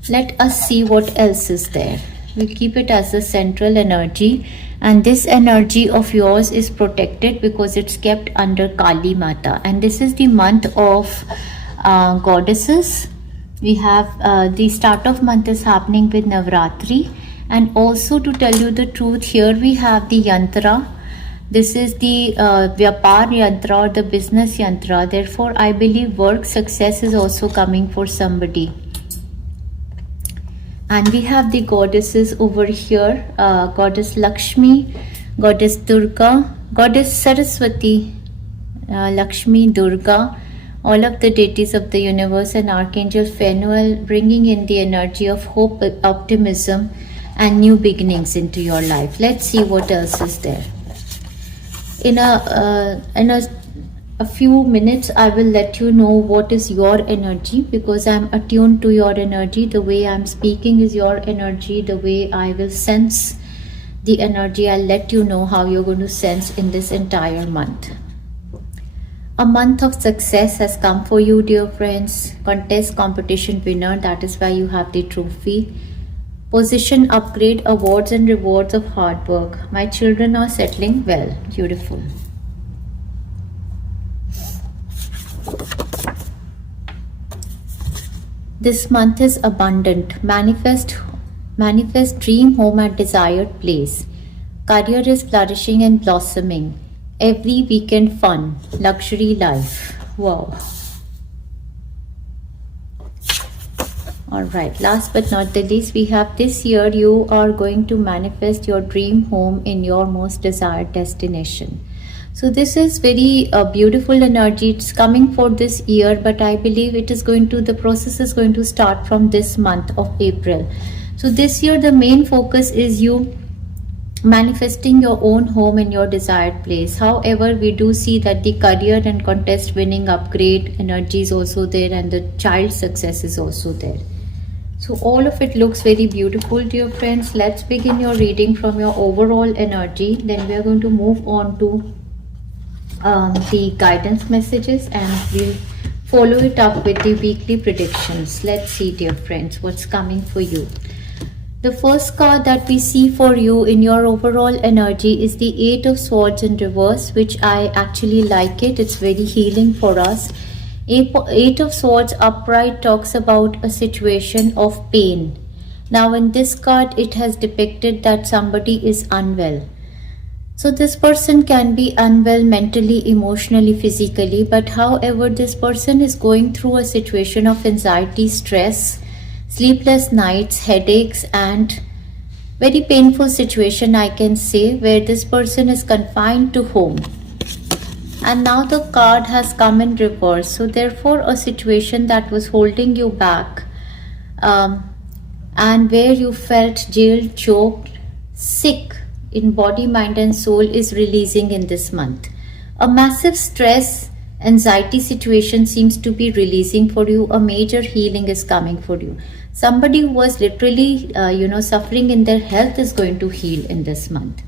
let us see what else is there. We keep it as a central energy, and this energy of yours is protected because it's kept under Kali Mata. And this is the month of goddesses. We have the start of month is happening with Navratri, and also, to tell you the truth, here we have the yantra. This is the Vyapar yantra, or the business yantra. Therefore, I believe work success is also coming for somebody. And we have the goddesses over here, goddess Lakshmi, goddess Durga, goddess Saraswati, Lakshmi, Durga, all of the deities of the universe, and Archangel Phanuel, bringing in the energy of hope, optimism, and new beginnings into your life. Let's see what else is there. In a few minutes, I will let you know what is your energy, because I'm attuned to your energy. The way I'm speaking is your energy. The way I will sense the energy, I'll let you know how you're going to sense in this entire month. A month of success has come for you, dear friends. Contest competition winner, that is why you have the trophy. Position upgrade, awards and rewards of hard work. My children are settling well. Beautiful. This month is abundant. Manifest dream home at desired place. Career is flourishing and blossoming. Every weekend fun, luxury life. Wow. Alright, last but not the least, we have this year you are going to manifest your dream home in your most desired destination. So this is very beautiful energy. It's coming for this year, but I believe the process is going to start from this month of April. So this year the main focus is you manifesting your own home in your desired place. However, we do see that the career and contest winning upgrade energy is also there, and the child success is also there. So all of it looks very beautiful, dear friends. Let's begin your reading from your overall energy. Then we are going to move on to the guidance messages, and we'll follow it up with the weekly predictions. Let's see, dear friends, what's coming for you. The first card that we see for you in your overall energy is the Eight of Swords in reverse, which I actually like it. It's very healing for us. Eight of Swords upright talks about a situation of pain. Now in this card, it has depicted that somebody is unwell. So this person can be unwell mentally, emotionally, physically, but however, this person is going through a situation of anxiety, stress, sleepless nights, headaches, and very painful situation, I can say, where this person is confined to home. And now the card has come in reverse. So therefore, a situation that was holding you back, and where you felt jailed, choked, sick in body, mind, and soul is releasing in this month. A massive stress, anxiety situation seems to be releasing for you. A major healing is coming for you. Somebody who was literally, suffering in their health is going to heal in this month.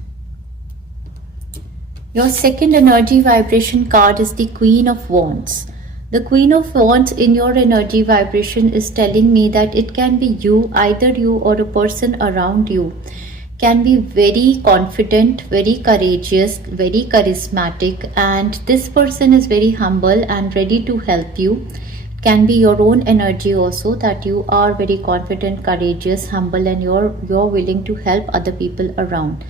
Your second energy vibration card is the Queen of Wands. The Queen of Wands in your energy vibration is telling me that it can be you, either you or a person around you, can be very confident, very courageous, very charismatic, and this person is very humble and ready to help you. It can be your own energy also, that you are very confident, courageous, humble, and you're willing to help other people around.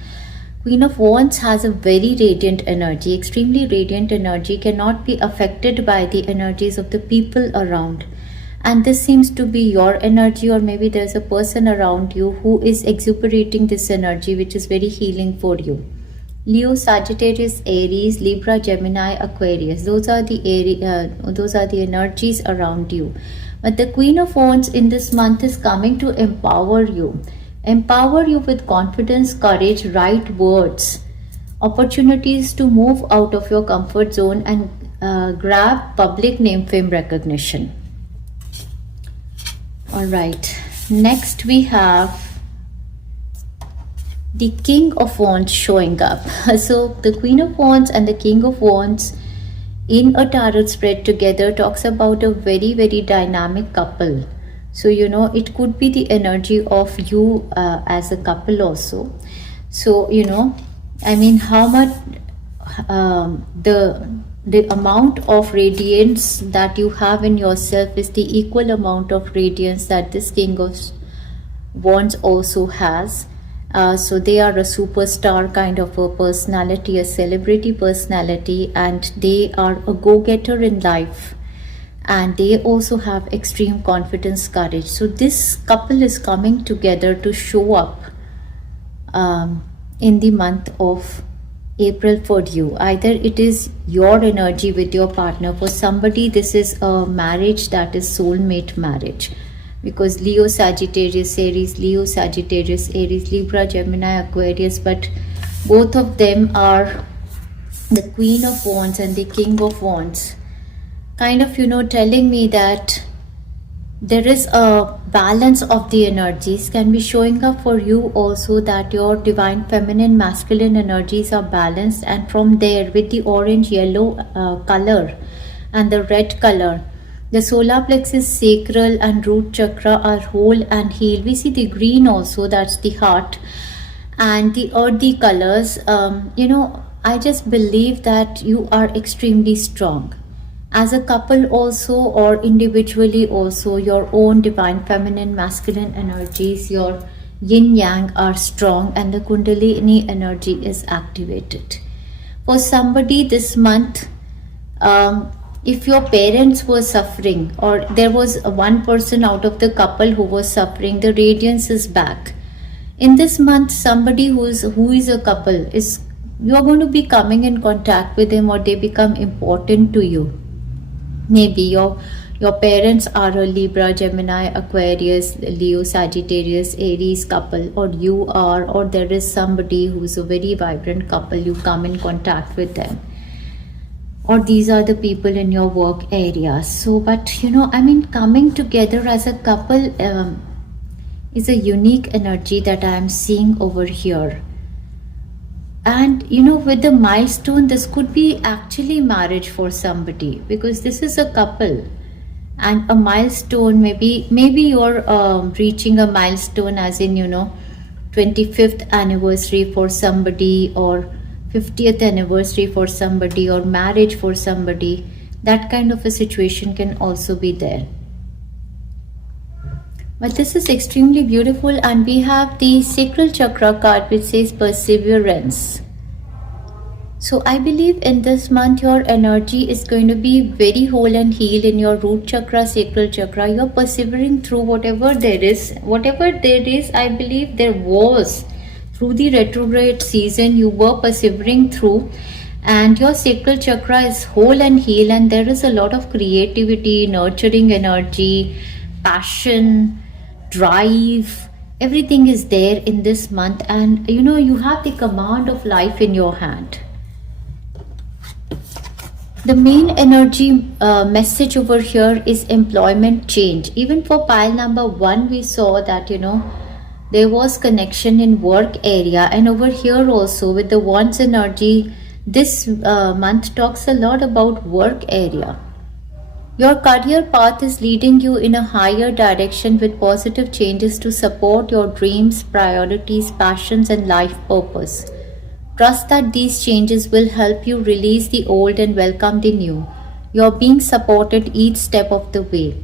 Queen of Wands has a very radiant energy, extremely radiant energy, cannot be affected by the energies of the people around. And this seems to be your energy, or maybe there's a person around you who is exuberating this energy, which is very healing for you. Leo, Sagittarius, Aries, Libra, Gemini, Aquarius. Those are the energies around you. But the Queen of Wands in this month is coming to empower you. Empower you with confidence, courage, right words, opportunities to move out of your comfort zone and grab public name, fame, recognition. All right, next we have the King of Wands showing up. So the Queen of Wands and the King of Wands in a tarot spread together talks about a very, very dynamic couple. So, it could be the energy of you as a couple also. So, how much the amount of radiance that you have in yourself is the equal amount of radiance that this King of Wands also has. So they are a superstar kind of a personality, a celebrity personality, and they are a go-getter in life. And they also have extreme confidence, courage. So this couple is coming together to show up in the month of April for you. Either it is your energy with your partner. For somebody, this is a marriage that is soulmate marriage, because Leo, Sagittarius, Aries, Leo, Sagittarius, Aries, Libra, Gemini, Aquarius, but both of them are the Queen of Wands and the King of Wands, kind of telling me that there is a balance of the energies can be showing up for you also, that your divine feminine masculine energies are balanced, and from there with the orange yellow color and the red color, the solar plexus, sacral and root chakra are whole and healed. We see the green also, that's the heart, and the earthy colors. I just believe that you are extremely strong as a couple also, or individually also. Your own divine feminine masculine energies, your yin yang are strong, and the kundalini energy is activated. For somebody this month, if your parents were suffering, or there was one person out of the couple who was suffering, the radiance is back. In this month, somebody who is a couple, you are going to be coming in contact with them, or they become important to you. Maybe your parents are a Libra, Gemini, Aquarius, Leo, Sagittarius, Aries couple, or you are, or there is somebody who's a very vibrant couple, you come in contact with them, or these are the people in your work area. So, but coming together as a couple is a unique energy that I am seeing over here. And with the milestone, this could be actually marriage for somebody, because this is a couple, and a milestone. Maybe you're reaching a milestone, as in 25th anniversary for somebody, or 50th anniversary for somebody, or marriage for somebody. That kind of a situation can also be there. But this is extremely beautiful, and we have the sacral chakra card which says perseverance. So I believe in this month your energy is going to be very whole and healed in your root chakra, sacral chakra. You're persevering through whatever there is. Whatever there is, I believe there was. Through the retrograde season, you were persevering through, and your sacral chakra is whole and healed, and there is a lot of creativity, nurturing energy, passion, drive. Everything is there in this month, and you have the command of life in your hand. The main energy message over here is employment change. Even for pile number 1, we saw that there was connection in work area, and over here also with the wands energy, this month talks a lot about work area. Your career path is leading you in a higher direction with positive changes to support your dreams, priorities, passions, and life purpose. Trust that these changes will help you release the old and welcome the new. You're being supported each step of the way.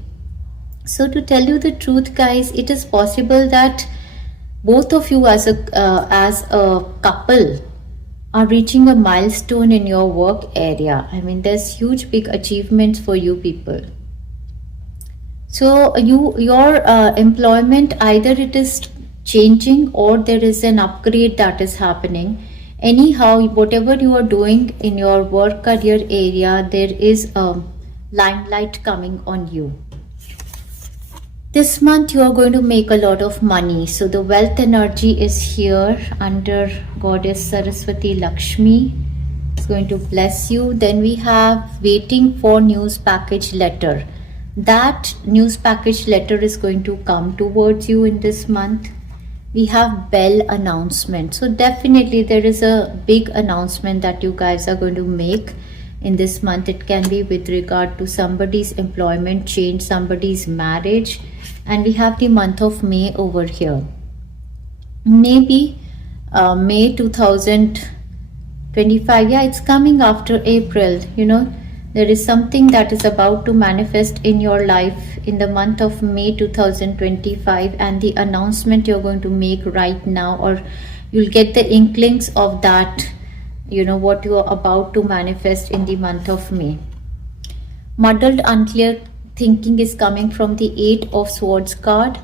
So to tell you the truth, guys, it is possible that both of you as a couple are reaching a milestone in your work area. I mean, there's huge big achievements for you people. So your employment, either it is changing or there is an upgrade that is happening. Anyhow, whatever you are doing in your work career area, there is a limelight coming on you. This month you are going to make a lot of money. So the wealth energy is here under Goddess Saraswati Lakshmi. It's going to bless you. Then we have waiting for news package letter. That news package letter is going to come towards you in this month. We have bell announcement. So definitely there is a big announcement that you guys are going to make in this month. It can be with regard to somebody's employment change, somebody's marriage. And we have the month of May over here. Maybe May 2025. Yeah, it's coming after April. There is something that is about to manifest in your life in the month of May 2025, and the announcement you're going to make right now, or you'll get the inklings of that, what you are about to manifest in the month of May. Muddled, unclear thinking is coming from the 8 of Swords card.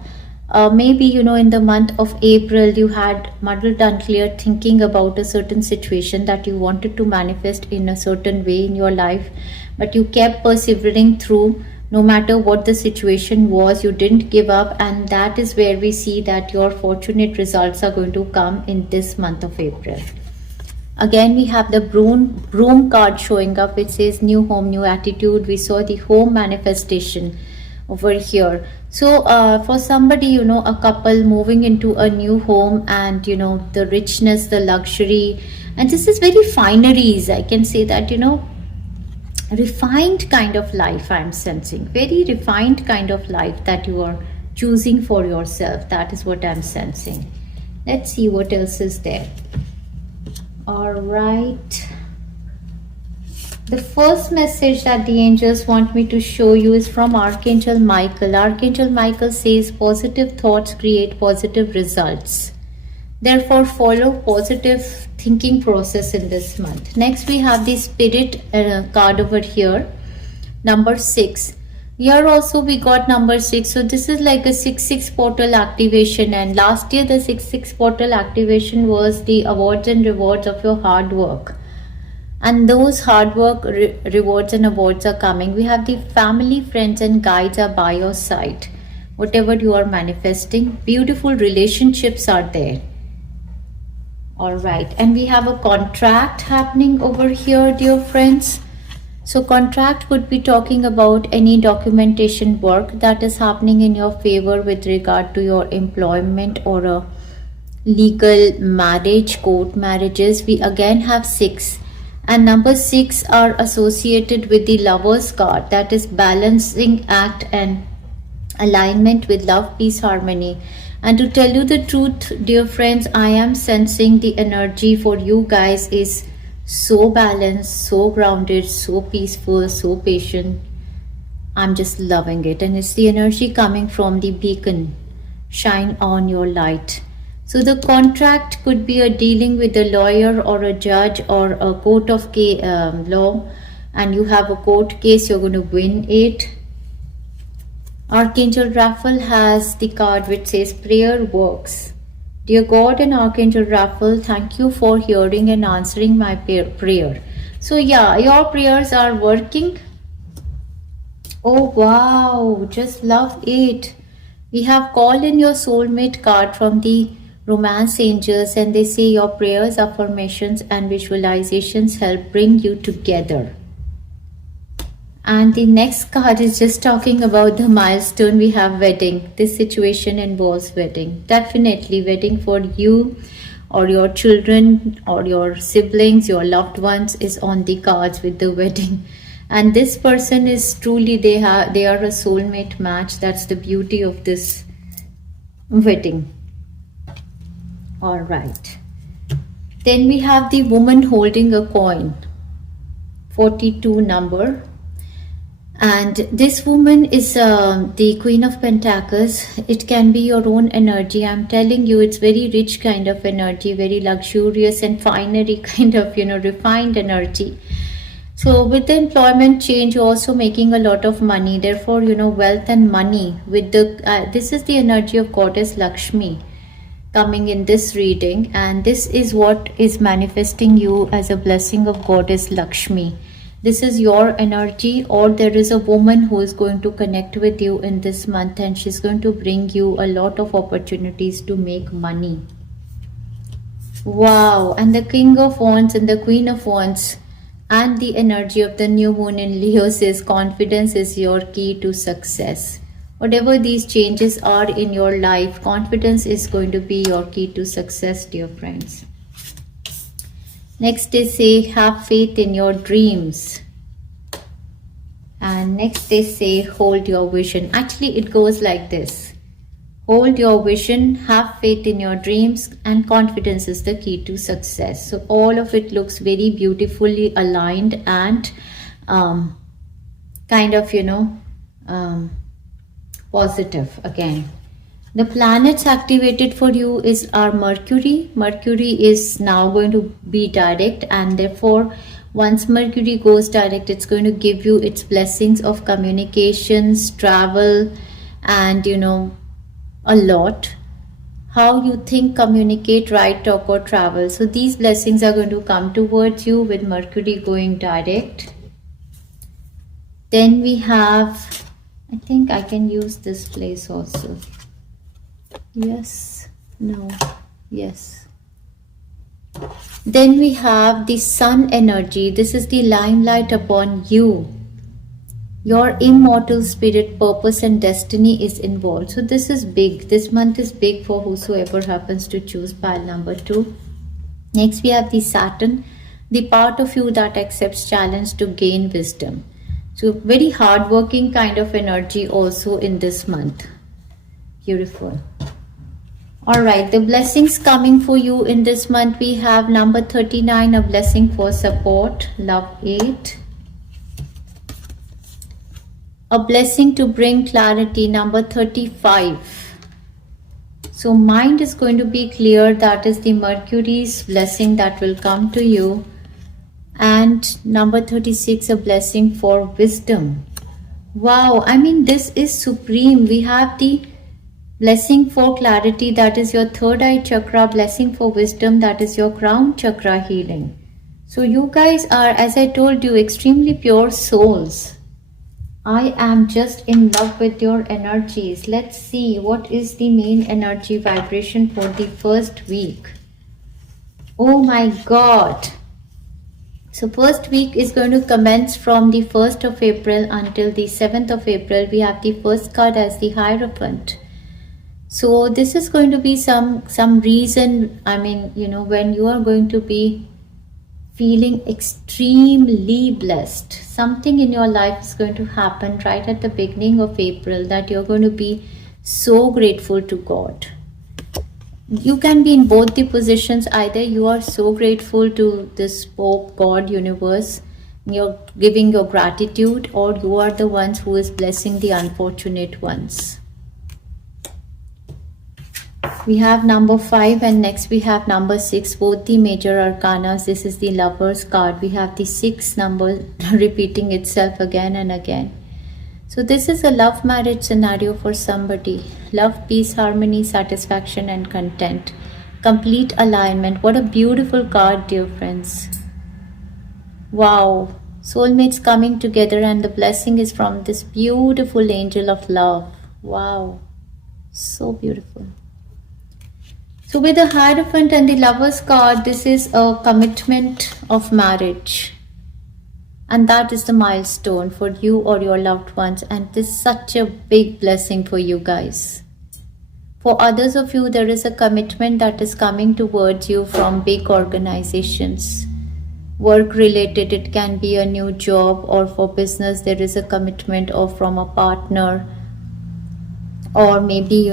Maybe in the month of April you had muddled, unclear thinking about a certain situation that you wanted to manifest in a certain way in your life, but you kept persevering through. No matter what the situation was, you didn't give up, and that is where we see that your fortunate results are going to come in this month of April. Again, we have the broom card showing up, which says new home, new attitude. We saw the home manifestation over here. So for somebody, a couple moving into a new home, and the richness, the luxury, and this is very fineries. I can say that refined kind of life I'm sensing. Very refined kind of life that you are choosing for yourself. That is what I'm sensing. Let's see what else is there. All right. The first message that the angels want me to show you is from Archangel Michael. Archangel Michael says positive thoughts create positive results. Therefore, follow positive thinking process in this month. Next, we have the Spirit card over here, number 6. Here also we got number 6. So this is like a 6-6 portal activation. And last year the 6-6 portal activation was the awards and rewards of your hard work. And those hard work rewards and awards are coming. We have the family, friends and guides are by your side. Whatever you are manifesting, beautiful relationships are there. All right. And we have a contract happening over here, dear friends. So contract could be talking about any documentation work that is happening in your favor with regard to your employment or a legal marriage, court marriages. We again have 6. And number 6 are associated with the Lover's card, that is balancing act and alignment with love, peace, harmony. And to tell you the truth, dear friends, I am sensing the energy for you guys is so balanced, so grounded, so peaceful, so patient. I'm just loving it. And it's the energy coming from the beacon. Shine on your light. So the contract could be a dealing with a lawyer or a judge or a court of law, and you have a court case, you're going to win it. Archangel Raphael has the card which says prayer works. Dear God and Archangel Raphael, thank you for hearing and answering my prayer. So yeah, your prayers are working. Oh wow, just love it. We have called in your soulmate card from the romance angels, and they say your prayers, affirmations and visualizations help bring you together. And the next card is just talking about the milestone. We have wedding. This situation involves wedding. Definitely wedding for you or your children or your siblings, your loved ones is on the cards with the wedding. And this person is truly, they are a soulmate match. That's the beauty of this wedding. All right. Then we have the woman holding a coin, 42 number. And this woman is the Queen of Pentacles. It can be your own energy. I'm telling you, it's very rich kind of energy, very luxurious and finery kind of, refined energy. So with the employment change, you're also making a lot of money. Therefore, wealth and money with the, this is the energy of Goddess Lakshmi coming in this reading. And this is what is manifesting you as a blessing of Goddess Lakshmi. This is your energy, or there is a woman who is going to connect with you in this month, and she's going to bring you a lot of opportunities to make money. Wow. And the King of Wands and the Queen of Wands and the energy of the new moon in Leo says confidence is your key to success. Whatever these changes are in your life, confidence is going to be your key to success, dear friends. Next they say have faith in your dreams. And next they say hold your vision. Actually it goes like this. Hold your vision, have faith in your dreams, and confidence is the key to success. So all of it looks very beautifully aligned and kind of, positive again. The planets activated for you is our Mercury. Mercury is now going to be direct, and therefore once Mercury goes direct, it's going to give you its blessings of communications, travel, and a lot. How you think, communicate, write, talk or travel. So these blessings are going to come towards you with Mercury going direct. Then we have, I think I can use this place also. Yes, no, yes. Then we have the sun energy. This is the limelight upon you. Your immortal spirit, purpose and destiny is involved. So this is big. This month is big for whosoever happens to choose pile number 2. Next we have the Saturn, the part of you that accepts challenge to gain wisdom. So very hardworking kind of energy also in this month. Beautiful. Alright, the blessings coming for you in this month. We have number 39, a blessing for support, love 8. A blessing to bring clarity, number 35. So mind is going to be clear. That is the Mercury's blessing that will come to you. And number 36, a blessing for wisdom. Wow, I mean this is supreme. We have the blessing for clarity, that is your third eye chakra. Blessing for wisdom, that is your crown chakra healing. So you guys are, as I told you, extremely pure souls. I am just in love with your energies. Let's see what is the main energy vibration for the first week. Oh my God. So first week is going to commence from the 1st of April until the 7th of April. We have the first card as the Hierophant. So this is going to be some reason, I mean, when you are going to be feeling extremely blessed. Something in your life is going to happen right at the beginning of April that you're going to be so grateful to God. You can be in both the positions. Either you are so grateful to this Pope, God, universe, you're giving your gratitude, or you are the ones who is blessing the unfortunate ones. We have number 5 and next we have number 6, both the major arcanas. This is the Lovers card. We have the 6 number repeating itself again and again. So this is a love marriage scenario for somebody. Love, peace, harmony, satisfaction and content. Complete alignment. What a beautiful card, dear friends. Wow. Soulmates coming together, and the blessing is from this beautiful angel of love. Wow. So beautiful. So with the Hierophant and the Lovers card, this is a commitment of marriage. And that is the milestone for you or your loved ones. And this is such a big blessing for you guys. For others of you, there is a commitment that is coming towards you from big organizations. Work related, it can be a new job, or for business, there is a commitment or from a partner. Or maybe,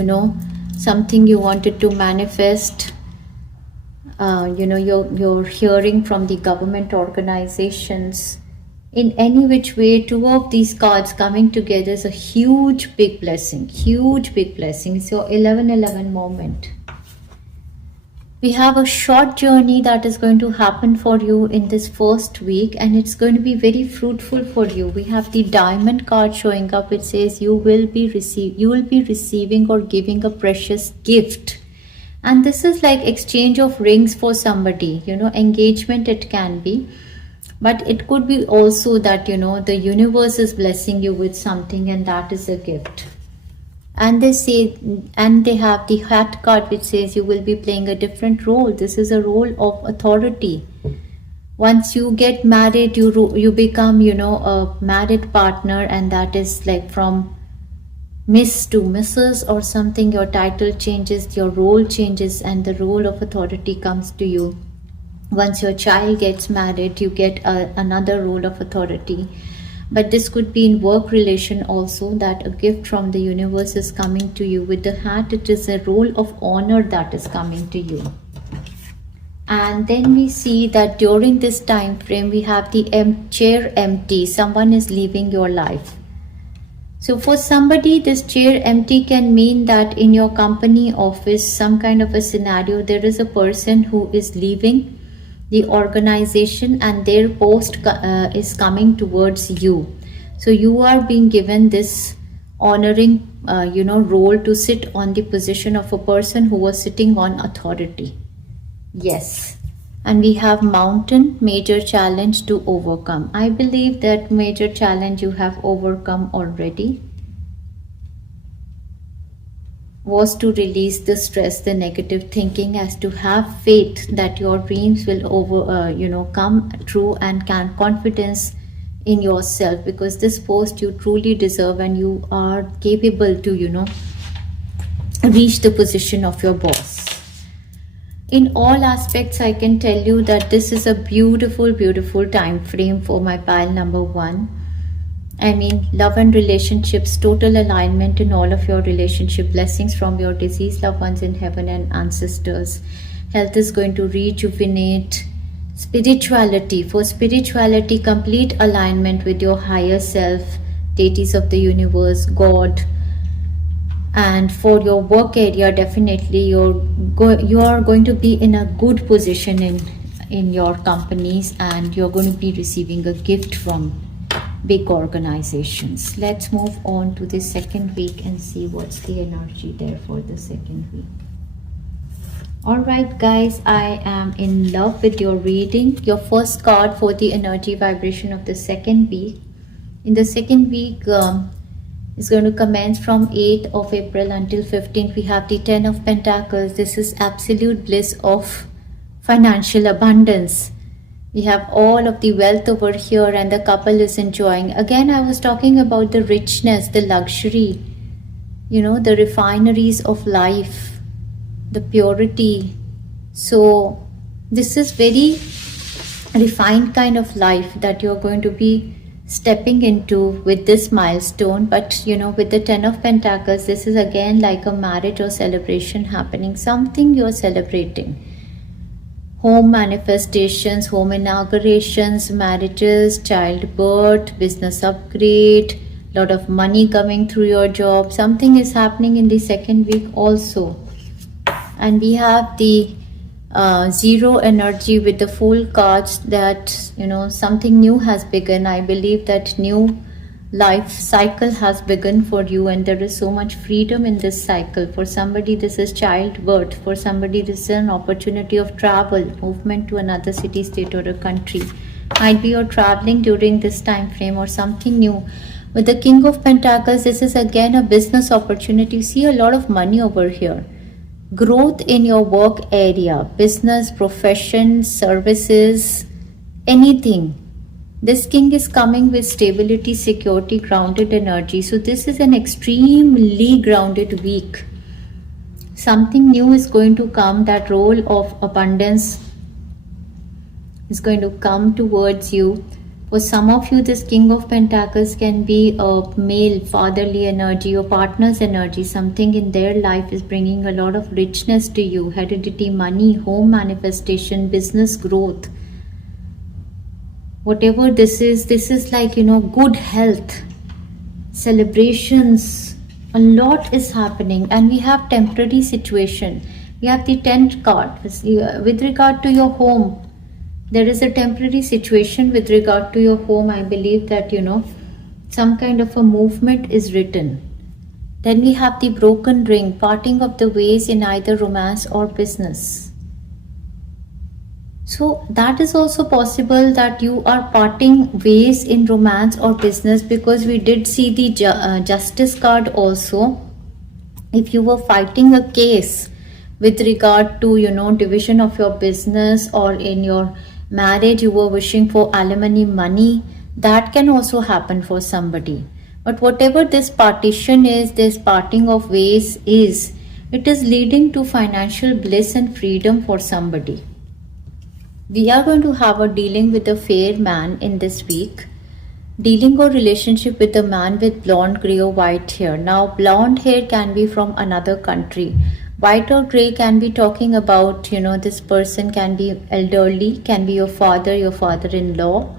something you wanted to manifest. You're hearing from the government organizations. In any which way, 2 of these cards coming together is a huge big blessing. Huge big blessing. It's your 11-11 moment. We have a short journey that is going to happen for you in this first week, and it's going to be very fruitful for you. We have the Diamond card showing up. It says you will be receiving or giving a precious gift. And this is like exchange of rings for somebody, engagement it can be. But it could be also that, the universe is blessing you with something, and that is a gift. And they have the Hat card, which says you will be playing a different role. This is a role of authority. Once you get married, you become, a married partner, and that is like from Miss to Mrs. or something. Your title changes, your role changes, and the role of authority comes to you. Once your child gets married, you get another role of authority. But this could be in work relation also, that a gift from the universe is coming to you. With the Hat, it is a role of honor that is coming to you. And then we see that during this time frame, we have the chair empty. Someone is leaving your life. So for somebody, this chair empty can mean that in your company office, some kind of a scenario, there is a person who is leaving the organization, and their post is coming towards you. So you are being given this honoring role to sit on the position of a person who was sitting on authority. Yes. And we have Mountain, major challenge to overcome. I believe that major challenge you have overcome already was to release the stress, the negative thinking, as to have faith that your dreams will come true, and can confidence in yourself, because this post you truly deserve, and you are capable to reach the position of your boss. In all aspects, I can tell you that this is a beautiful, beautiful time frame for my pile number 1. I mean, love and relationships, total alignment in all of your relationship, blessings from your deceased loved ones in heaven and ancestors. Health is going to rejuvenate. Spirituality, for spirituality, complete alignment with your higher self, deities of the universe, God. And for your work area, definitely you are going to be in a good position in your companies, and you're going to be receiving a gift from big organizations. Let's move on to the second week and see what's the energy there for the second week. Alright guys, I am in love with your reading. Your first card for the energy vibration of the second week. In the second week, is going to commence from 8th of April until 15th. We have the 10 of Pentacles. This is absolute bliss of financial abundance. We have all of the wealth over here, and the couple is enjoying. Again, I was talking about the richness, the luxury, the refineries of life, the purity. So this is very refined kind of life that you're going to be stepping into with this milestone. But with the 10 of Pentacles, this is again like a marriage or celebration happening, something you're celebrating. Home manifestations, home inaugurations, marriages, childbirth, business upgrade, lot of money coming through your job. Something is happening in the second week also. And we have the zero energy with the Fool cards, that something new has begun. I believe that new life cycle has begun for you, and there is so much freedom in this cycle. For somebody this is childbirth, for somebody this is an opportunity of travel, movement to another city, state, or a country. Might be you're traveling during this time frame, or something new. With the King of Pentacles, this is again a business opportunity. You see a lot of money over here. Growth in your work area, business, profession, services, anything. This king is coming with stability, security, grounded energy. So this is an extremely grounded week. Something new is going to come. That role of abundance is going to come towards you. For some of you, this King of Pentacles can be a male, fatherly energy, or partner's energy. Something in their life is bringing a lot of richness to you. Heredity, money, home manifestation, business growth. Whatever this is like, good health, celebrations. A lot is happening. And we have temporary situation. We have the 10th card. With regard to your home, there is a temporary situation with regard to your home. I believe that, some kind of a movement is written. Then we have the broken ring, parting of the ways in either romance or business. So that is also possible that you are parting ways in romance or business, because we did see the justice card also. If you were fighting a case with regard to, division of your business, or in your marriage you were wishing for alimony money, that can also happen for somebody. But whatever this partition is, this parting of ways is, it is leading to financial bliss and freedom for somebody. We are going to have a dealing with a fair man in this week. Dealing or relationship with a man with blonde, grey or white hair. Now blonde hair can be from another country. White or grey can be talking about, this person can be elderly, can be your father-in-law,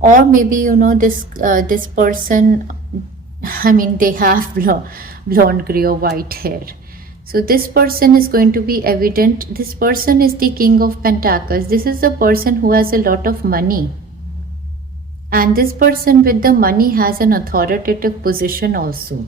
or maybe, this person, they have blonde, grey or white hair. So this person is going to be evident. This person is the King of Pentacles. This is a person who has a lot of money. And this person with the money has an authoritative position also.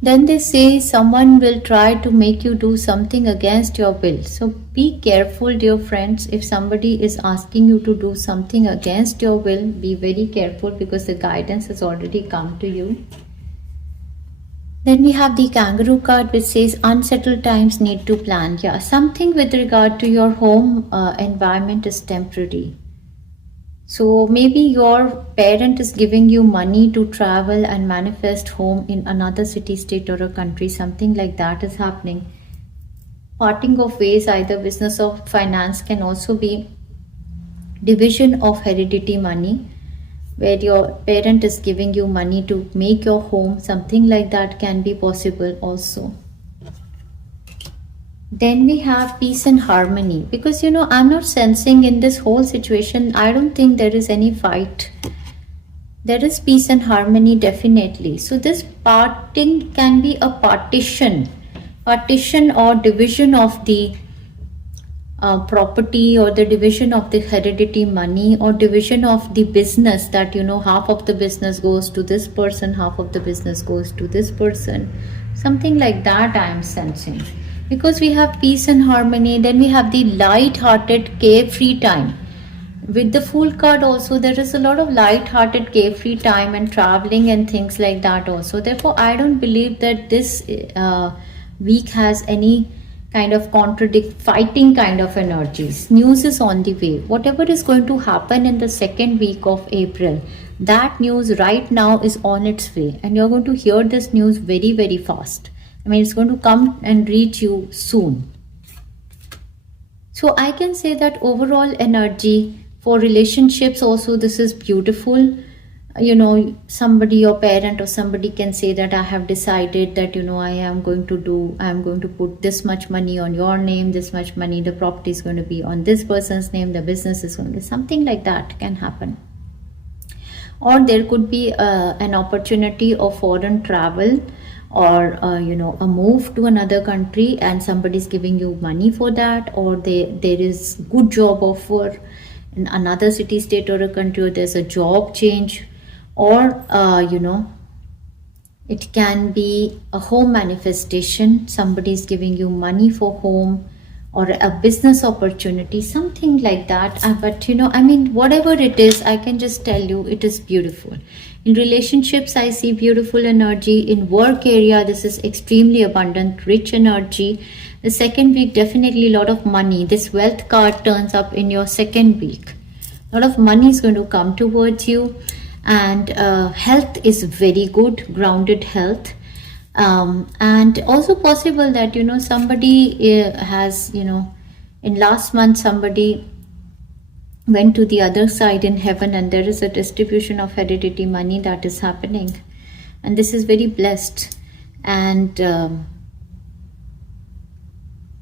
Then they say someone will try to make you do something against your will. So be careful, dear friends. If somebody is asking you to do something against your will, be very careful, because the guidance has already come to you. Then we have the Kangaroo card, which says unsettled times need to plan. Yeah, something with regard to your home environment is temporary. So maybe your parent is giving you money to travel and manifest home in another city, state or a country. Something like that is happening. Parting of ways, either business or finance, can also be division of heredity money, where your parent is giving you money to make your home. Something like that can be possible also. Then we have peace and harmony, because I'm not sensing in this whole situation, I don't think there is any fight. There is peace and harmony, definitely. So this parting can be a partition or division of the property, or the division of the heredity money, or division of the business, that half of the business goes to this person, half of the business goes to this person. Something like that I am sensing. Because we have peace and harmony. Then we have the light-hearted carefree time. With the Fool card also, there is a lot of light-hearted carefree time and traveling and things like that also. Therefore, I don't believe that this week has any kind of fighting kind of energies. News is on the way. Whatever is going to happen in the second week of April, that news right now is on its way. And you're going to hear this news very, very fast. It's going to come and reach you soon. So I can say that overall energy for relationships also, this is beautiful. You know, somebody, your parent or somebody can say that I have decided that, you know, I am going to put this much money on your name, this much money, the property is going to be on this person's name, the business is going to, something like that can happen. Or there could be an opportunity of foreign travel, or you know, a move to another country, and somebody's giving you money for that, or there is good job offer in another city, state, or a country, or there's a job change, or you know, it can be a home manifestation, somebody's giving you money for home, or a business opportunity, something like that. But you know, I mean, whatever it is, I can just tell you it is beautiful. In relationships, I see beautiful energy. In work area, this is extremely abundant, rich energy. The second week, definitely a lot of money. This wealth card turns up in your second week. A lot of money is going to come towards you. And health is very good, grounded health. And also possible that, you know, somebody has, you know, in last month somebody went to the other side in heaven, and there is a distribution of heredity money that is happening, and this is very blessed. And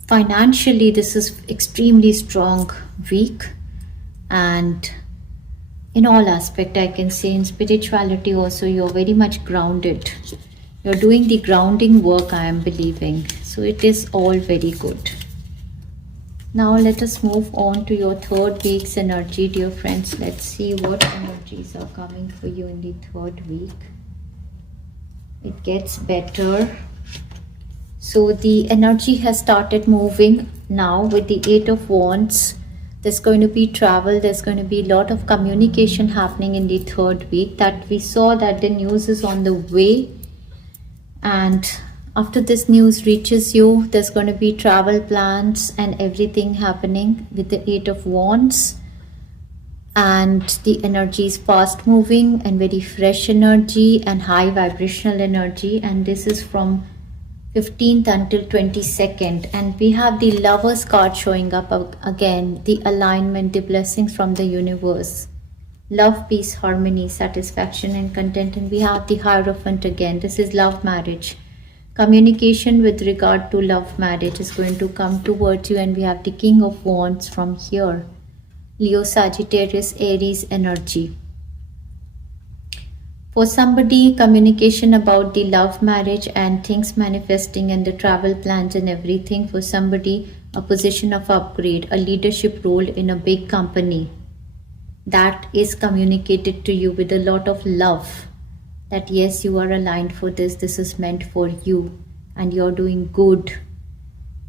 financially, this is extremely strong week. And in all aspect, I can say, in spirituality also, you're very much grounded. You're doing the grounding work, I am believing. So it is all very good. Now let us move on to your third week's energy, dear friends. Let's see what energies are coming for you in the third week. It gets better. So the energy has started moving now with the Eight of Wands. There's going to be travel. There's going to be a lot of communication happening in the third week. That we saw that the news is on the way. And after this news reaches you, there's going to be travel plans and everything happening with the Eight of Wands. And the energy is fast moving and very fresh energy and high vibrational energy. And this is from 15th until 22nd. And we have the Lovers card showing up again. The alignment, the blessings from the universe. Love, peace, harmony, satisfaction and content. And we have the Hierophant again. This is love marriage. Communication with regard to love marriage is going to come towards you. And we have the King of Wands from here. Leo, Sagittarius, Aries energy. For somebody, communication about the love marriage and things manifesting and the travel plans and everything. For somebody, a position of upgrade, a leadership role in a big company. That is communicated to you with a lot of love. That yes, you are aligned for this. This is meant for you. And you're doing good.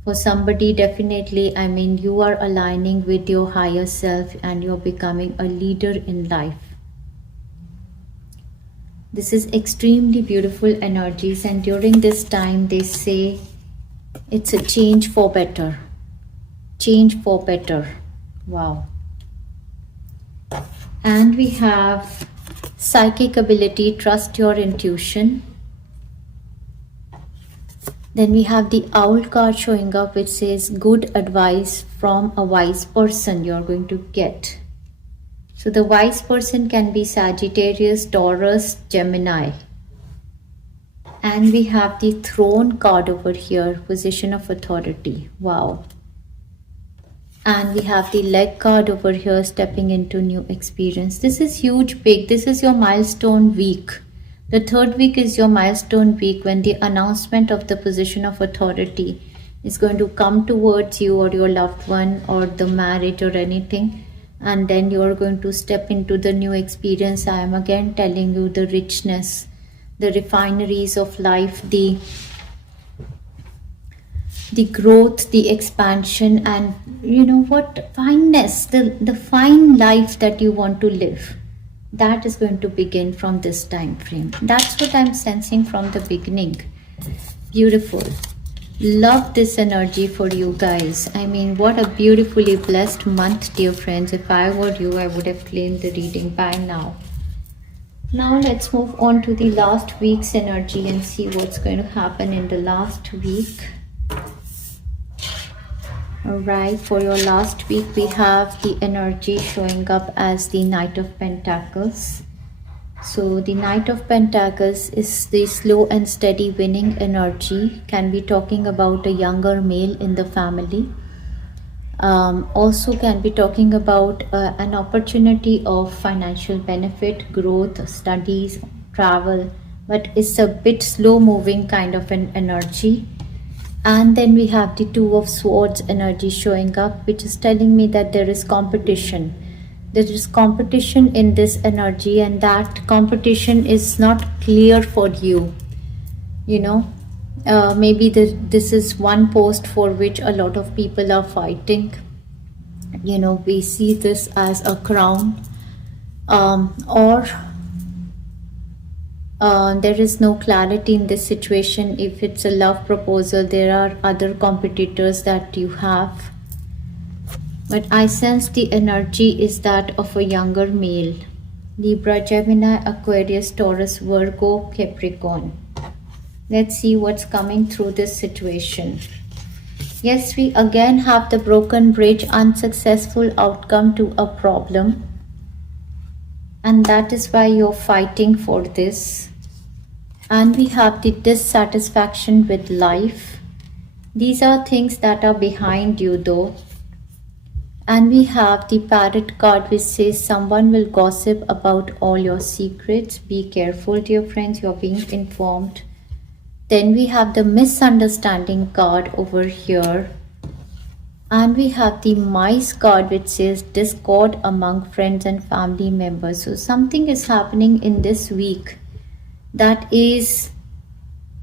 For somebody, definitely, I mean, you are aligning with your higher self and you're becoming a leader in life. This is extremely beautiful energies, and during this time they say it's a change for better. Change for better. Wow. And we have psychic ability, trust your intuition. Then we have the Owl card showing up, which says good advice from a wise person you're going to get. So the wise person can be Sagittarius, Taurus, Gemini. And we have the Throne card over here, position of authority. Wow. And we have the Leg card over here, stepping into new experience. This is huge, big. This is your milestone week. The third week is your milestone week, when the announcement of the position of authority is going to come towards you or your loved one or the marriage or anything. And then you are going to step into the new experience. I am again telling you the richness, the refineries of life, the growth, the expansion, and you know what, fineness, the fine life that you want to live. That is going to begin from this time frame. That's what I'm sensing from the beginning. Beautiful. Love this energy for you guys. I mean, what a beautifully blessed month, dear friends. If I were you, I would have claimed the reading by now. Now let's move on to the last week's energy and see what's going to happen in the last week. Alright, for your last week, we have the energy showing up as the Knight of Pentacles. So, the Knight of Pentacles is the slow and steady winning energy. Can be talking about a younger male in the family. Also, can be talking about an opportunity of financial benefit, growth, studies, travel, but it's a bit slow moving kind of an energy. And then we have the Two of Swords energy showing up, which is telling me that there is competition. There is competition in this energy, and that competition is not clear for you. You know, maybe this is one post for which a lot of people are fighting. You know, we see this as a crown, or there is no clarity in this situation. If it's a love proposal, there are other competitors that you have, but I sense the energy is that of a younger male. Libra, Gemini, Aquarius, Taurus, Virgo, Capricorn. Let's see what's coming through this situation. Yes, we again have the broken bridge, unsuccessful outcome to a problem, and that is why you're fighting for this. And we have the dissatisfaction with life. These are things that are behind you though. And we have the Parrot card, which says someone will gossip about all your secrets. Be careful, dear friends, you're being informed. Then we have the Misunderstanding card over here. And we have the Mice card, which says discord among friends and family members. So something is happening in this week that is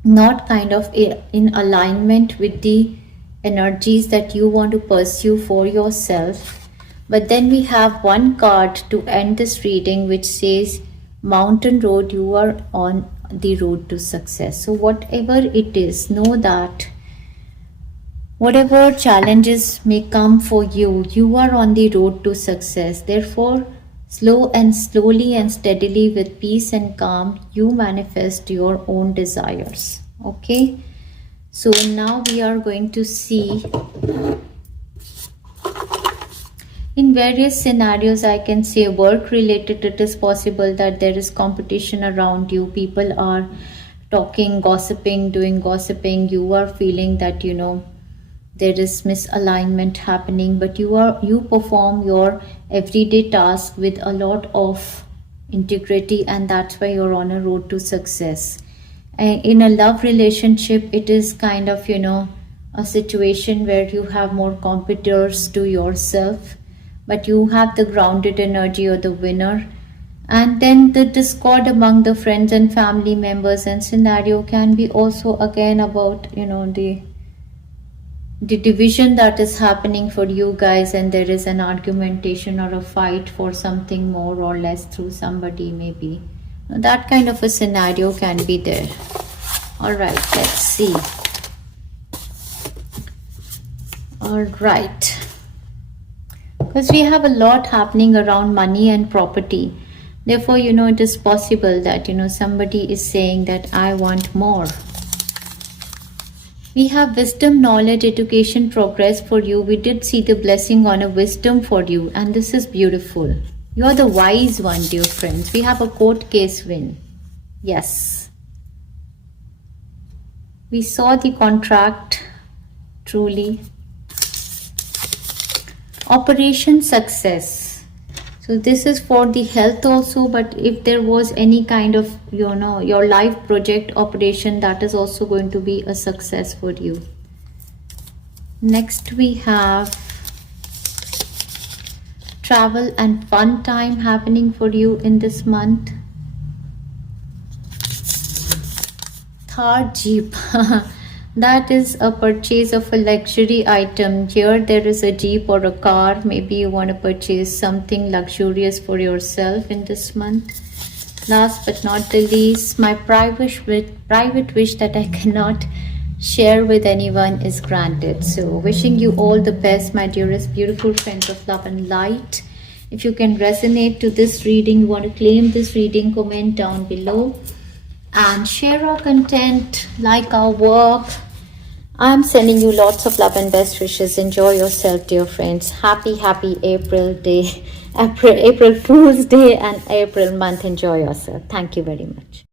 not kind of in alignment with the energies that you want to pursue for yourself. But then we have one card to end this reading, which says Mountain Road, you are on the road to success. So whatever it is, know that whatever challenges may come for you, you are on the road to success. Therefore, slowly and steadily, with peace and calm, you manifest your own desires. Okay, so now we are going to see in various scenarios. I can say work related, it is possible that there is competition around you. People are talking, gossiping, doing gossiping. You are feeling that, you know, there is misalignment happening, but you perform your everyday task with a lot of integrity, and that's why you're on a road to success. And in a love relationship, it is kind of, you know, a situation where you have more competitors to yourself, but you have the grounded energy or the winner. And then the discord among the friends and family members and scenario can be also again about, you know, the division that is happening for you guys, and there is an argumentation or a fight for something more or less through somebody, maybe that kind of a scenario can be there. All right, let's see. All right, because we have a lot happening around money and property. Therefore, you know, it is possible that, you know, somebody is saying that I want more. We have wisdom, knowledge, education, progress for you. We did see the blessing on a wisdom for you, and this is beautiful. You are the wise one, dear friends. We have a court case win. Yes. We saw the contract, truly. Operation success. So this is for the health also, but if there was any kind of, you know, your life project operation, that is also going to be a success for you. Next we have travel and fun time happening for you in this month. Thar Jeep. That is a purchase of a luxury item. Here there is a Jeep or a car. Maybe you want to purchase something luxurious for yourself in this month. Last but not the least, my private wish that I cannot share with anyone is granted. So wishing you all the best, my dearest beautiful friends of love and light. If you can resonate to this reading, you want to claim this reading, comment down below and share our content, like our work, I'm sending you lots of love and best wishes. Enjoy yourself, dear friends. Happy April Day, April Fool's Day, and April month. Enjoy yourself. Thank you very much.